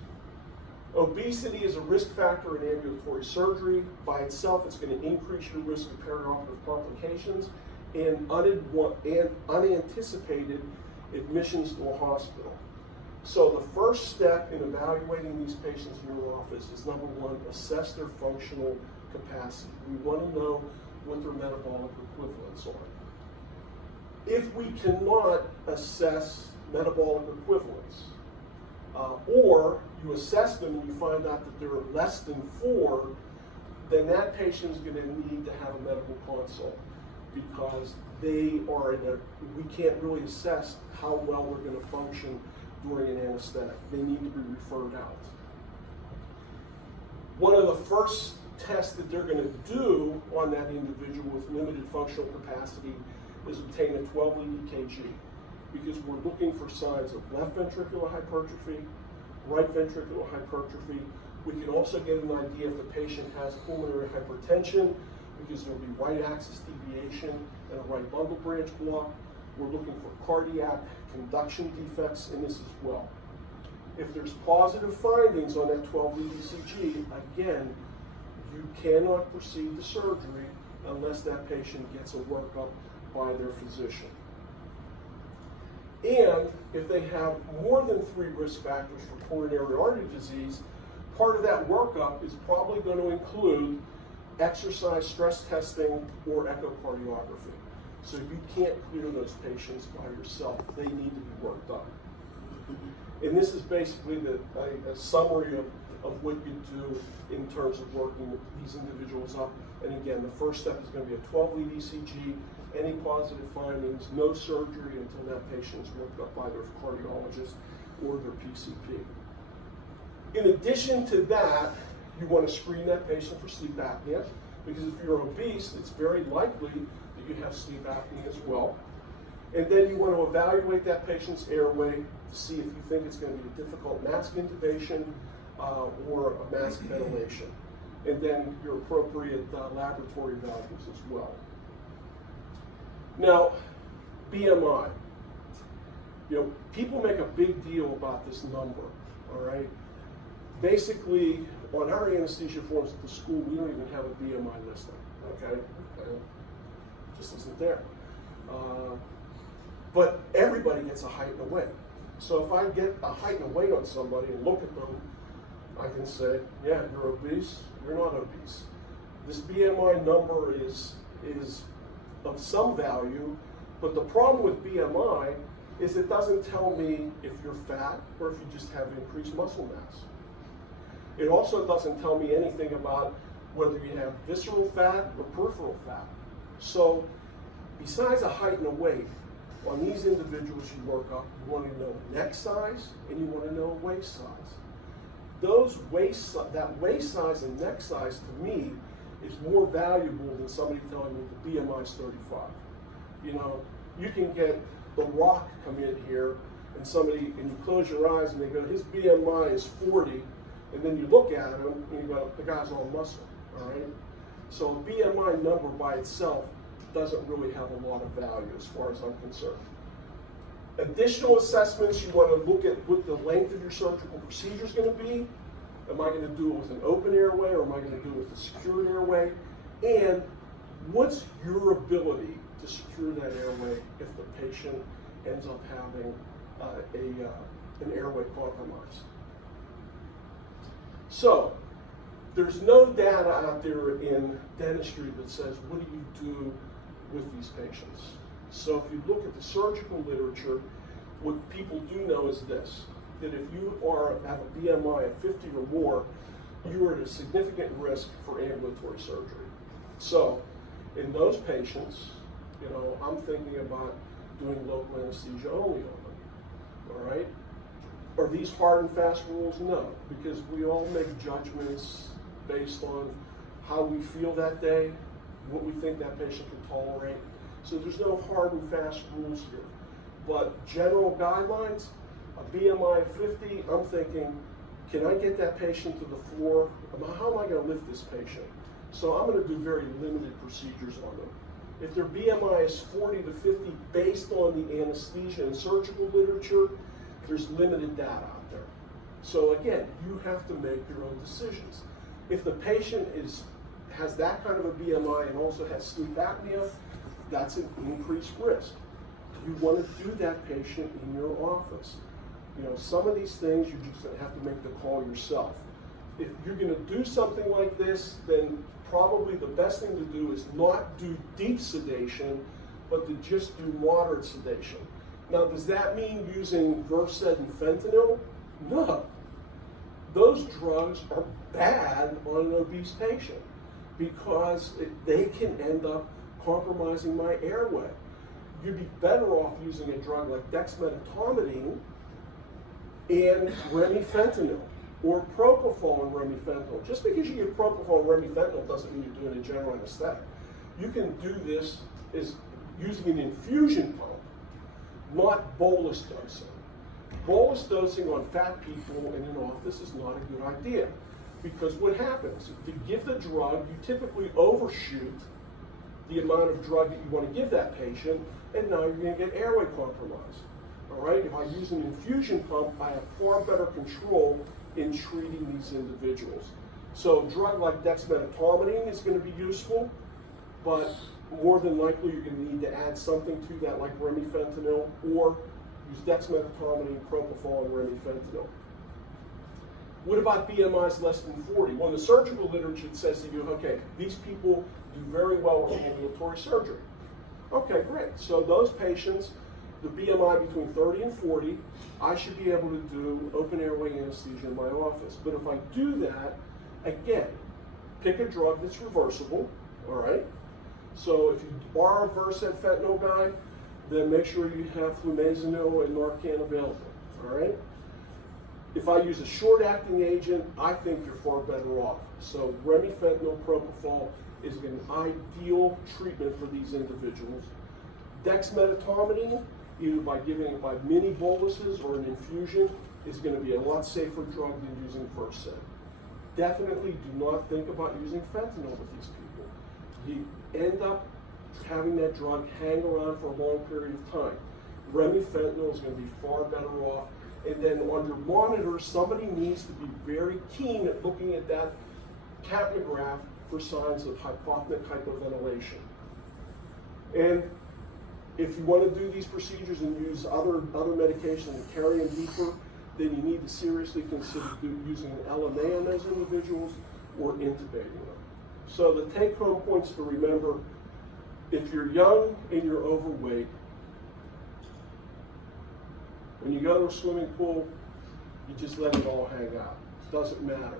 Obesity is a risk factor in ambulatory surgery. By itself, it's going to increase your risk of perioperative complications and unanticipated admissions to a hospital. So the first step in evaluating these patients in your office is, number one, assess their functional capacity. We want to know what their metabolic equivalents are. If we cannot assess metabolic equivalents, or you assess them and you find out that they're less than 4, then that patient is going to need to have a medical consult, because they are we can't really assess how well they're going to function during an anesthetic. They need to be referred out. One of the first tests that they're going to do on that individual with limited functional capacity is obtain a 12-lead EKG, because we're looking for signs of left ventricular hypertrophy, right ventricular hypertrophy. We can also get an idea if the patient has pulmonary hypertension, because there will be right axis deviation and a right bundle branch block. We're looking for cardiac conduction defects in this as well. If there's positive findings on that 12-lead ECG, again, you cannot proceed to surgery unless that patient gets a workup by their physician. And if they have more than 3 risk factors for coronary artery disease, part of that workup is probably going to include exercise stress testing or echocardiography. So you can't clear those patients by yourself. They need to be worked on. And this is basically a summary of what you do in terms of working these individuals up. And again, the first step is going to be a 12-lead ECG, any positive findings, no surgery until that patient is worked up by their cardiologist or their PCP. In addition to that, you want to screen that patient for sleep apnea, because if you're obese, it's very likely that you have sleep apnea as well. And then you want to evaluate that patient's airway to see if you think it's going to be a difficult mask intubation or a mask ventilation. And then your appropriate laboratory values as well. Now, BMI. People make a big deal about this number, all right? Basically, on our anesthesia forms at the school, we don't even have a BMI listing, okay? It just isn't there. But everybody gets a height and a weight. So if I get a height and a weight on somebody and look at them, I can say, yeah, you're obese, you're not obese. This BMI number is of some value, but the problem with BMI is it doesn't tell me if you're fat or if you just have increased muscle mass. It also doesn't tell me anything about whether you have visceral fat or peripheral fat. So besides a height and a weight, on these individuals you work up, you want to know neck size and you want to know waist size. That waist size and neck size to me is more valuable than somebody telling me the BMI is 35. You can get The Rock come in here and you close your eyes and they go, his BMI is 40, and then you look at him and you go, the guy's all muscle, all right? So a BMI number by itself doesn't really have a lot of value as far as I'm concerned. Additional assessments, you want to look at what the length of your surgical procedure is going to be. Am I going to do it with an open airway or am I going to do it with a secured airway? And what's your ability to secure that airway if the patient ends up having an airway compromise? So, there's no data out there in dentistry that says, what do you do with these patients? So if you look at the surgical literature, what people do know is this, that if you have a BMI of 50 or more, you are at a significant risk for ambulatory surgery. So in those patients, I'm thinking about doing local anesthesia only on them, all right? Are these hard and fast rules? No, because we all make judgments based on how we feel that day, what we think that patient can tolerate. So there's no hard and fast rules here. But general guidelines, a BMI of 50, I'm thinking, can I get that patient to the floor? How am I going to lift this patient? So I'm going to do very limited procedures on them. If their BMI is 40 to 50 based on the anesthesia and surgical literature, there's limited data out there. So again, you have to make your own decisions. If the patient has that kind of a BMI and also has sleep apnea, that's an increased risk. You want to do that patient in your office. You know, some of these things you just have to make the call yourself. If you're going to do something like this, then probably the best thing to do is not do deep sedation, but to just do moderate sedation. Now, does that mean using Versed and fentanyl? No. Those drugs are bad on an obese patient because they can end up compromising my airway. You'd be better off using a drug like dexmedetomidine and remifentanil, or propofol and remifentanil. Just because you give propofol and remifentanil doesn't mean you're doing a general anesthetic. You can do this as using an infusion pump, not bolus dosing. Bolus dosing on fat people in an office is not a good idea, because what happens, to give the drug, you typically overshoot the amount of drug that you want to give that patient, and now you're going to get airway compromise. All right, if I use an infusion pump, I have far better control in treating these individuals. So a drug like dexmedetomidine is going to be useful, but more than likely you're going to need to add something to that like remifentanil, or use dexmedetomidine, propofol, and remifentanil. What about BMIs less than 40? Well, in the surgical literature, it says to you, okay, these people do very well with ambulatory surgery. Okay, great. So those patients, the BMI between 30 and 40, I should be able to do open airway anesthesia in my office. But if I do that, again, pick a drug that's reversible, all right? So if you are a Versed fentanyl guy, then make sure you have flumazenil and Narcan available, all right? If I use a short-acting agent, I think you're far better off. So remifentanil, propofol is an ideal treatment for these individuals. Dexmedetomidine, either by giving it by mini boluses or an infusion, is going to be a lot safer drug than using Versed. Definitely do not think about using fentanyl with these people. You end up having that drug hang around for a long period of time. Remifentanil is going to be far better off. And then under monitor, somebody needs to be very keen at looking at that capnograph for signs of hypopneic hypoventilation. And if you want to do these procedures and use other medications and carry them deeper, then you need to seriously consider using an LMA on those individuals or intubating them. So the take-home points to remember: if you're young and you're overweight, when you go to a swimming pool, you just let it all hang out. It doesn't matter.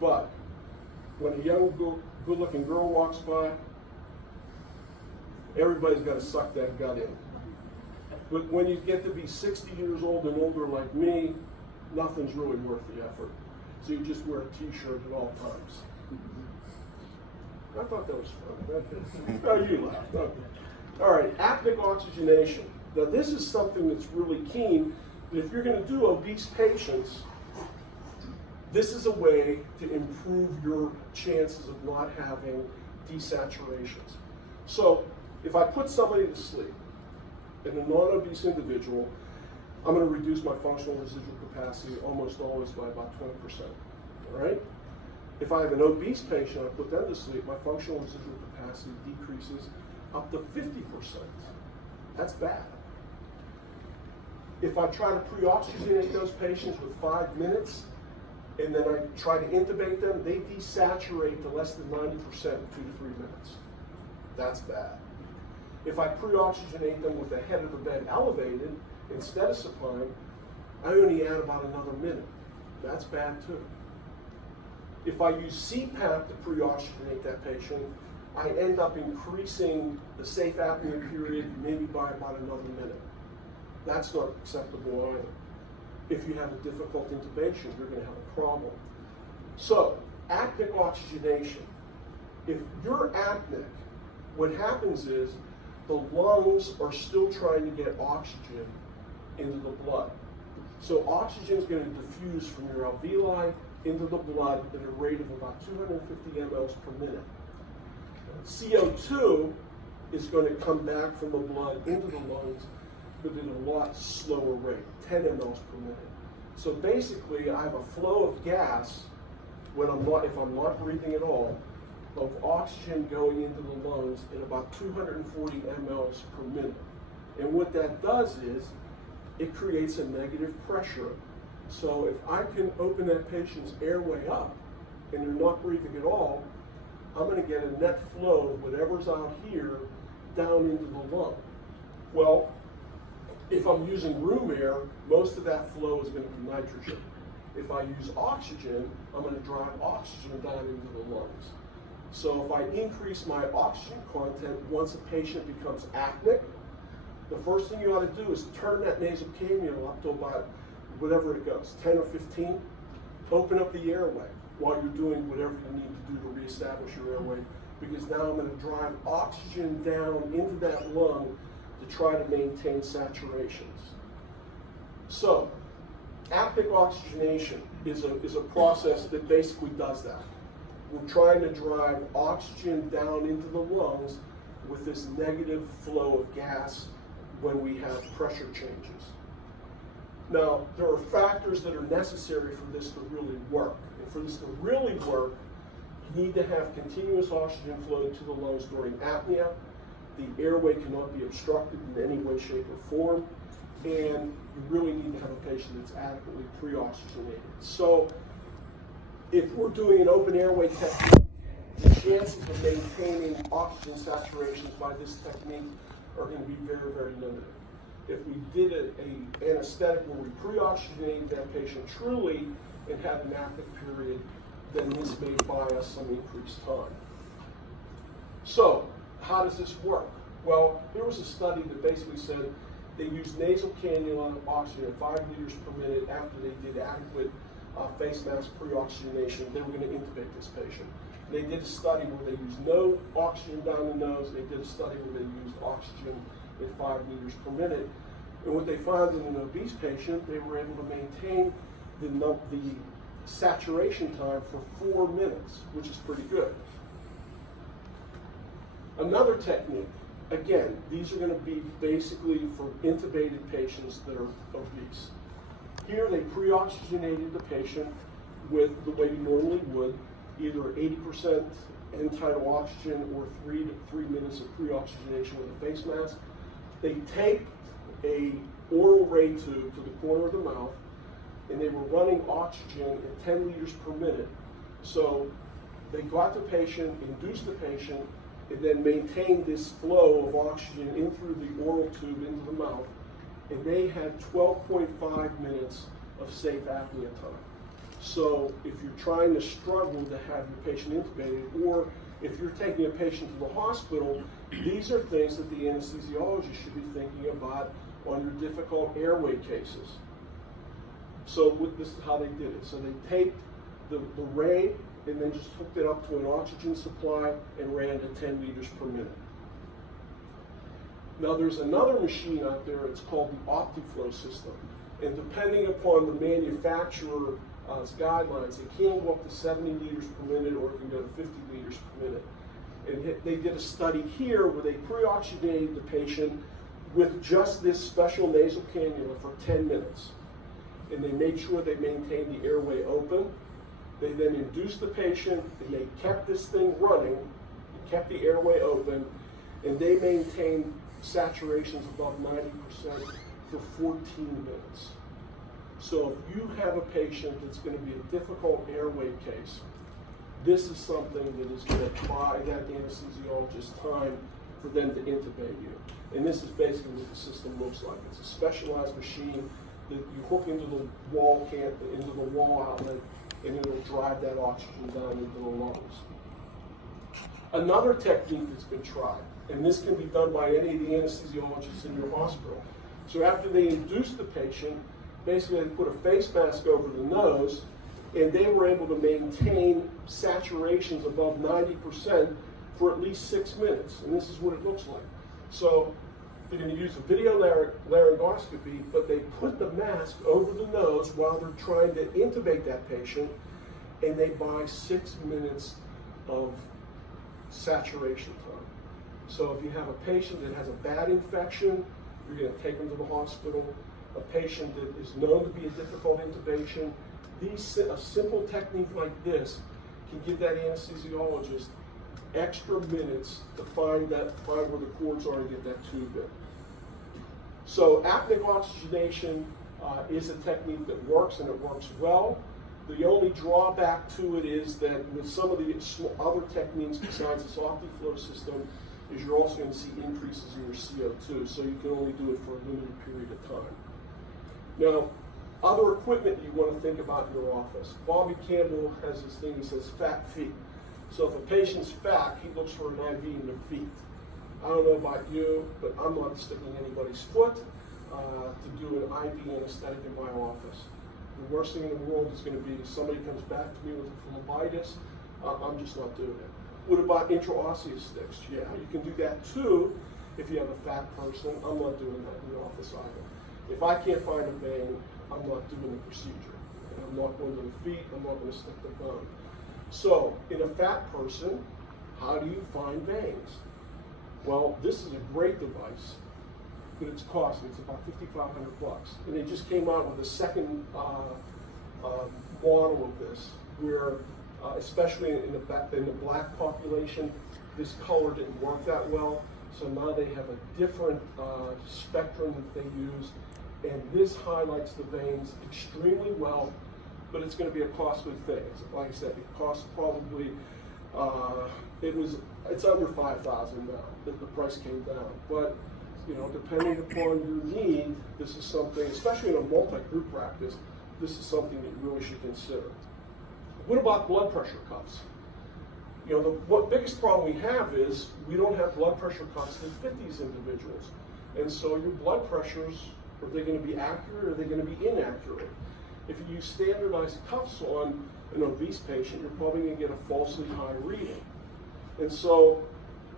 But when a young, good-looking girl walks by, everybody's got to suck that gut in. But when you get to be 60 years old and older like me, nothing's really worth the effort. So you just wear a t-shirt at all times. I thought that was funny. Oh, you laughed. Okay. All right, apneic oxygenation. Now this is something that's really keen. If you're going to do obese patients, this is a way to improve your chances of not having desaturations. So if I put somebody to sleep, in a non-obese individual, I'm going to reduce my functional residual capacity almost always by about 20%. All right? If I have an obese patient, I put them to sleep, my functional residual capacity decreases up to 50%. That's bad. If I try to pre-oxygenate those patients with 5 minutes, and then I try to intubate them, they desaturate to less than 90% in 2 to 3 minutes. That's bad. If I pre-oxygenate them with the head of the bed elevated instead of supine, I only add about another minute. That's bad too. If I use CPAP to pre-oxygenate that patient, I end up increasing the safe apnea period maybe by about another minute. That's not acceptable either. if you have a difficult intubation, you're going to have a problem. So, apneic oxygenation. If you're apneic, what happens is the lungs are still trying to get oxygen into the blood. So oxygen is going to diffuse from your alveoli into the blood at a rate of about 250 mLs per minute. CO2 is going to come back from the blood into the lungs, but at a lot slower rate, 10 mLs per minute. So basically, I have a flow of gas when if I'm not breathing at all, of oxygen going into the lungs at about 240 mLs per minute. And what that does is it creates a negative pressure. So if I can open that patient's airway up and they're not breathing at all, I'm going to get a net flow of whatever's out here down into the lung. Well, if I'm using room air, most of that flow is going to be nitrogen. If I use oxygen, I'm going to drive oxygen down into the lungs. So if I increase my oxygen content once a patient becomes apneic, the first thing you ought to do is turn that nasal cannula up to about whatever it goes, 10 or 15. Open up the airway while you're doing whatever you need to do to reestablish your airway, because now I'm going to drive oxygen down into that lung to try to maintain saturations. So, apneic oxygenation is a process that basically does that. We're trying to drive oxygen down into the lungs with this negative flow of gas when we have pressure changes. Now, there are factors that are necessary for this to really work. And for this to really work, you need to have continuous oxygen flow to the lungs during apnea. The airway cannot be obstructed in any way, shape, or form. And you really need to have a patient that's adequately pre-oxygenated. So, if we're doing an open airway technique, the chances of maintaining oxygen saturations by this technique are going to be very, very limited. If we did an anesthetic where we pre-oxygenated that patient truly and had an apneic period, then this may buy us some increased time. So, how does this work? Well, here was a study that basically said they used nasal cannula oxygen at 5 liters per minute after they did adequate face mask pre-oxygenation. They were going to intubate this patient. They did a study where they used no oxygen down the nose. They did a study where they used oxygen at 5 liters per minute. And what they found in an obese patient, they were able to maintain the saturation time for 4 minutes, which is pretty good. Another technique, again, these are going to be basically for intubated patients that are obese. Here they pre-oxygenated the patient with the way you normally would, either 80% end-tidal oxygen or 3 minutes of pre-oxygenation with a face mask. They taped a oral ray tube to the corner of the mouth, and they were running oxygen at 10 liters per minute. So they got the patient, induced the patient, and then maintained this flow of oxygen in through the oral tube into the mouth. And they had 12.5 minutes of safe apnea time. So if you're trying to struggle to have your patient intubated, or if you're taking a patient to the hospital, these are things that the anesthesiologist should be thinking about on your difficult airway cases. So this is how they did it. So they taped the ray and then just hooked it up to an oxygen supply and ran at 10 liters per minute. Now there's another machine out there, it's called the OptiFlow system. And depending upon the manufacturer's guidelines, it can go up to 70 liters per minute or it can go to 50 liters per minute. And they did a study here where they pre-oxygenated the patient with just this special nasal cannula for 10 minutes. And they made sure they maintained the airway open. They then induced the patient and they kept this thing running, they kept the airway open, and they maintained saturations above 90% for 14 minutes. So if you have a patient that's going to be a difficult airway case, this is something that is going to buy that anesthesiologist time for them to intubate you. And this is basically what the system looks like. It's a specialized machine that you hook into the wall outlet, and it'll drive that oxygen down into the lungs. Another technique that's been tried, and this can be done by any of the anesthesiologists in your hospital. So after they induce the patient, basically they put a face mask over the nose, and they were able to maintain saturations above 90% for at least 6 minutes. And this is what it looks like. So they're going to use a video laryngoscopy, but they put the mask over the nose while they're trying to intubate that patient, and they buy 6 minutes of saturation time. So if you have a patient that has a bad infection, you're going to take them to the hospital. A patient that is known to be a difficult intubation, a simple technique like this can give that anesthesiologist extra minutes to find where the cords are and get that tube in. So apneic oxygenation is a technique that works, and it works well. The only drawback to it is that with some of the other techniques besides this OptiFlow system, is you're also going to see increases in your CO2, so you can only do it for a limited period of time. Now, other equipment you want to think about in your office. Bobby Campbell has this thing, he says fat feet. So if a patient's fat, he looks for an IV in their feet. I don't know about you, but I'm not sticking anybody's foot to do an IV anesthetic in my office. The worst thing in the world is going to be if somebody comes back to me with a phlebitis, I'm just not doing it. What about intraosseous sticks? Yeah, you can do that too if you have a fat person. I'm not doing that in the office either. If I can't find a vein, I'm not doing the procedure. And I'm not going to the feet, I'm not going to stick the bone. So, in a fat person, how do you find veins? Well, this is a great device, but it's costly. It's about $5,500. And they just came out with a second model of this, where especially in the black population, this color didn't work that well. So now they have a different spectrum that they use, and this highlights the veins extremely well, but it's going to be a costly thing. Like I said, it costs probably, it's under $5,000 now. The price came down, but you know, depending upon your need, this is something, especially in a multi-group practice, this is something that you really should consider. What about blood pressure cuffs? You know, the biggest problem we have is we don't have blood pressure cuffs that fit these individuals. And so your blood pressures, are they going to be accurate or are they going to be inaccurate? If you use standardized cuffs on an obese patient, you're probably going to get a falsely high reading. And so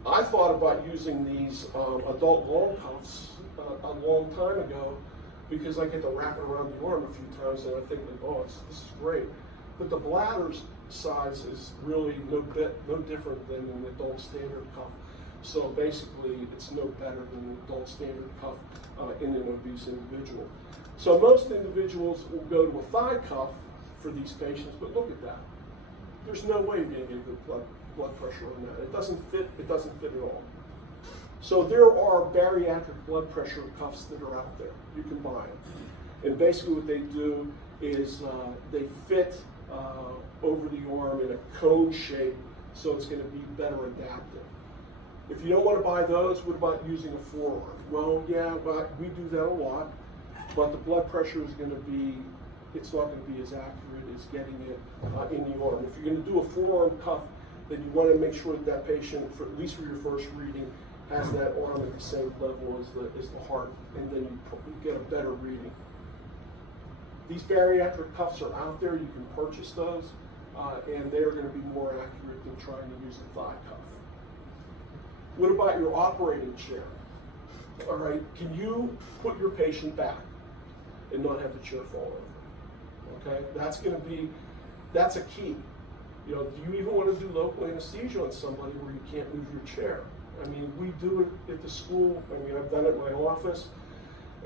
I thought about using these adult long cuffs a long time ago, because I get to wrap it around the arm a few times and I think, oh, this is great. But the bladder size is really no different than an adult standard cuff. So basically, it's no better than an adult standard cuff in an obese individual. So most individuals will go to a thigh cuff for these patients, but look at that. There's no way you're going to get good blood pressure on that. It doesn't fit at all. So there are bariatric blood pressure cuffs that are out there. You can buy them. And basically what they do is they fit over the arm in a cone shape, so it's going to be better adaptive. If you don't want to buy those, what about using a forearm? Well, yeah, but we do that a lot, but the blood pressure is going to be, it's not going to be as accurate as getting it in the arm. If you're going to do a forearm cuff, then you want to make sure that that patient, at least for your first reading, has that arm at the same level as the heart, and then you get a better reading. These bariatric cuffs are out there. You can purchase those, and they're going to be more accurate than trying to use a thigh cuff. What about your operating chair? All right, can you put your patient back and not have the chair fall over? Okay, that's a key. You know, do you even want to do local anesthesia on somebody where you can't move your chair? I mean, we do it at the school. I mean, I've done it in my office.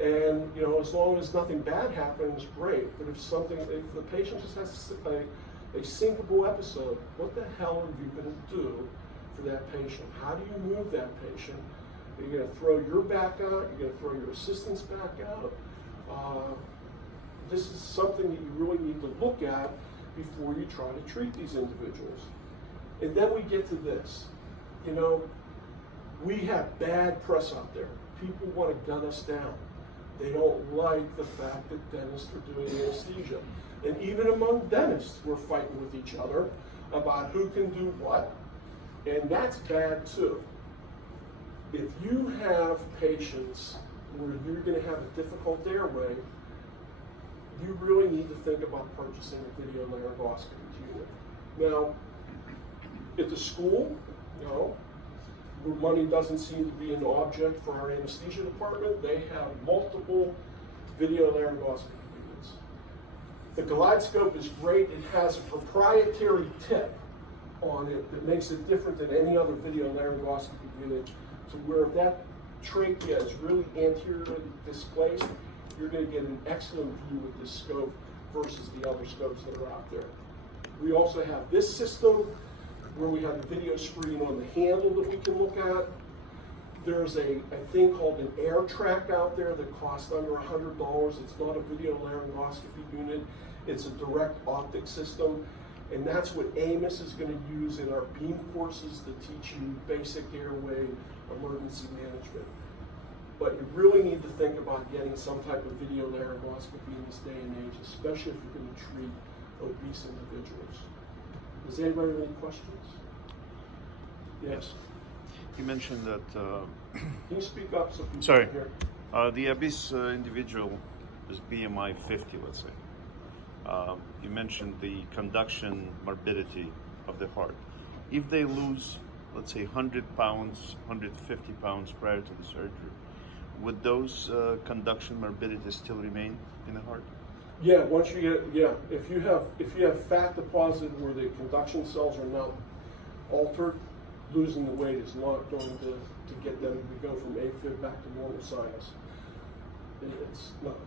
And, you know, as long as nothing bad happens, great. But if the patient just has a syncopal episode, what the hell are you going to do for that patient? How do you move that patient? Are you going to throw your back out? You're going to throw your assistant's back out? This is something that you really need to look at before you try to treat these individuals. And then we get to this. You know, we have bad press out there. People want to gun us down. They don't like the fact that dentists are doing anesthesia. And even among dentists, we're fighting with each other about who can do what. And that's bad too. If you have patients where you're going to have a difficult airway, you really need to think about purchasing a video laryngoscopy unit. Now, at the school, where money doesn't seem to be an object for our anesthesia department, they have multiple video laryngoscopy units. The GlideScope is great. It has a proprietary tip on it that makes it different than any other video laryngoscopy unit, to where if that trachea is really anteriorly displaced, you're going to get an excellent view with this scope versus the other scopes that are out there. We also have this system where we have a video screen on the handle that we can look at. There's a thing called an air track out there that costs under $100. It's not a video laryngoscopy unit. It's a direct optic system. And that's what Amos is going to use in our beam courses to teach you basic airway emergency management. But you really need to think about getting some type of video laryngoscopy in this day and age, especially if you're going to treat obese individuals. Does anybody have any questions? Yes. You mentioned that. Can you speak up so people Sorry. can hear? The obese individual is BMI 50, let's say. You mentioned the conduction morbidity of the heart. If they lose, let's say, 100 pounds, 150 pounds prior to the surgery, would those conduction morbidities still remain in the heart? Yeah, once you get, if you have fat deposit where the conduction cells are now altered, losing the weight is not going to get them to go from AFib back to normal size.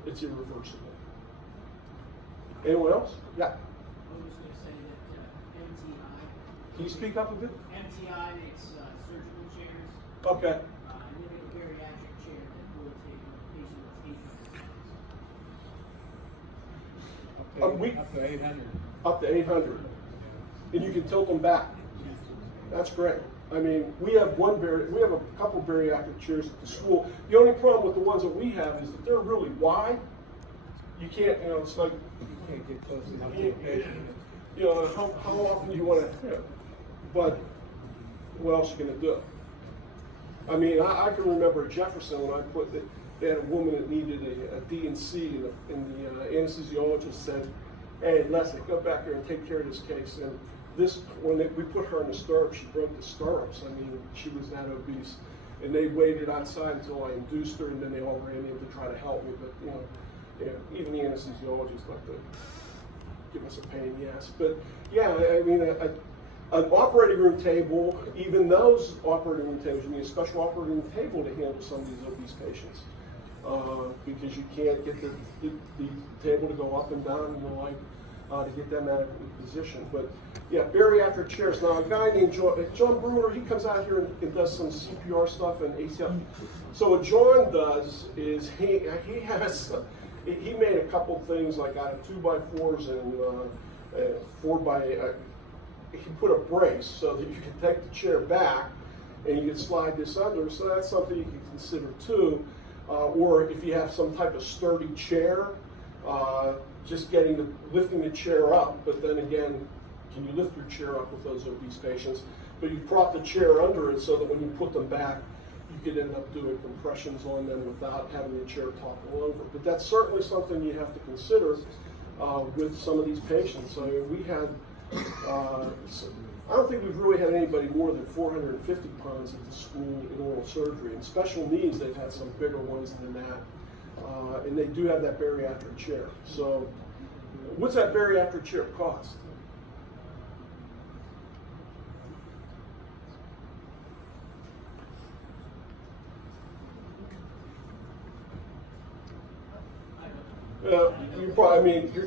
It's irreversible. Anyone else? Yeah. I was just going to say that MTI. Can you speak up a bit? MTI makes surgical chairs. Okay. And they make a bariatric chair that will take a patient with Up to 800. Up to 800. And you can tilt them back. That's great. I mean, we have a couple bariatric chairs at the school. The only problem with the ones that we have is that they're really wide. You can't, it's like, You can't get close enough to the patient. how often do you want to, but what else are you going to do? I mean, I can remember at Jefferson when they had a woman that needed a D&C, and the anesthesiologist said, hey, Leslie, go back there and take care of this case. And when we put her in the stirrups, she broke the stirrups. I mean, she was that obese. And they waited outside until I induced her, and then they all ran in to try to help me. But, even the anesthesiologists like to give us a pain in the ass. But, yeah, I mean, an operating room table, even those operating room tables, you need a special operating room table to handle some of these obese patients. Because you can't get the table to go up and down and the like to get them out of position. But yeah, bariatric chairs. Now, a guy named John Brewer, he comes out here and does some CPR stuff and ACL. So what John does is he made a couple things like out of 2x4s and 4x. He put a brace so that you can take the chair back and you can slide this under. So that's something you can consider too. Or if you have some type of sturdy chair, just lifting the chair up. But then again, can you lift your chair up with those obese patients? But you prop the chair under it so that when you put them back, you could end up doing compressions on them without having the chair topple over. But that's certainly something you have to consider with some of these patients. I mean, we had, I don't think we've really had anybody more than 450 pounds at the school in oral surgery. In special needs, they've had some bigger ones than that. And they do have that bariatric chair. So what's that bariatric chair cost?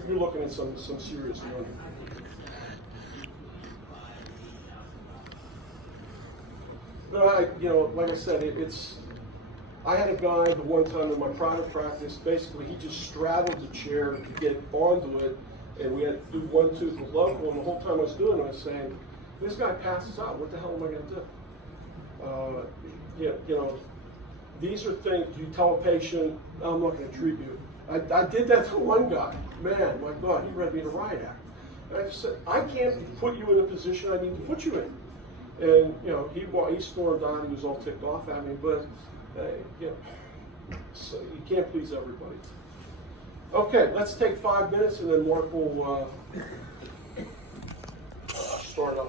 You're looking at some serious money. But like I said, I had a guy the one time in my private practice, basically he just straddled the chair to get onto it, and we had to do one tooth with local, and the whole time I was doing it, I was saying, this guy passes out, what the hell am I going to do? These are things, you tell a patient, I'm not going to treat you. I did that to one guy. Man, my God, he read me the riot act. And I just said, I can't put you in the position I need to put you in. And, he stormed on, he was all ticked off at me, but, so you can't please everybody. Okay, let's take 5 minutes and then Mark will start up.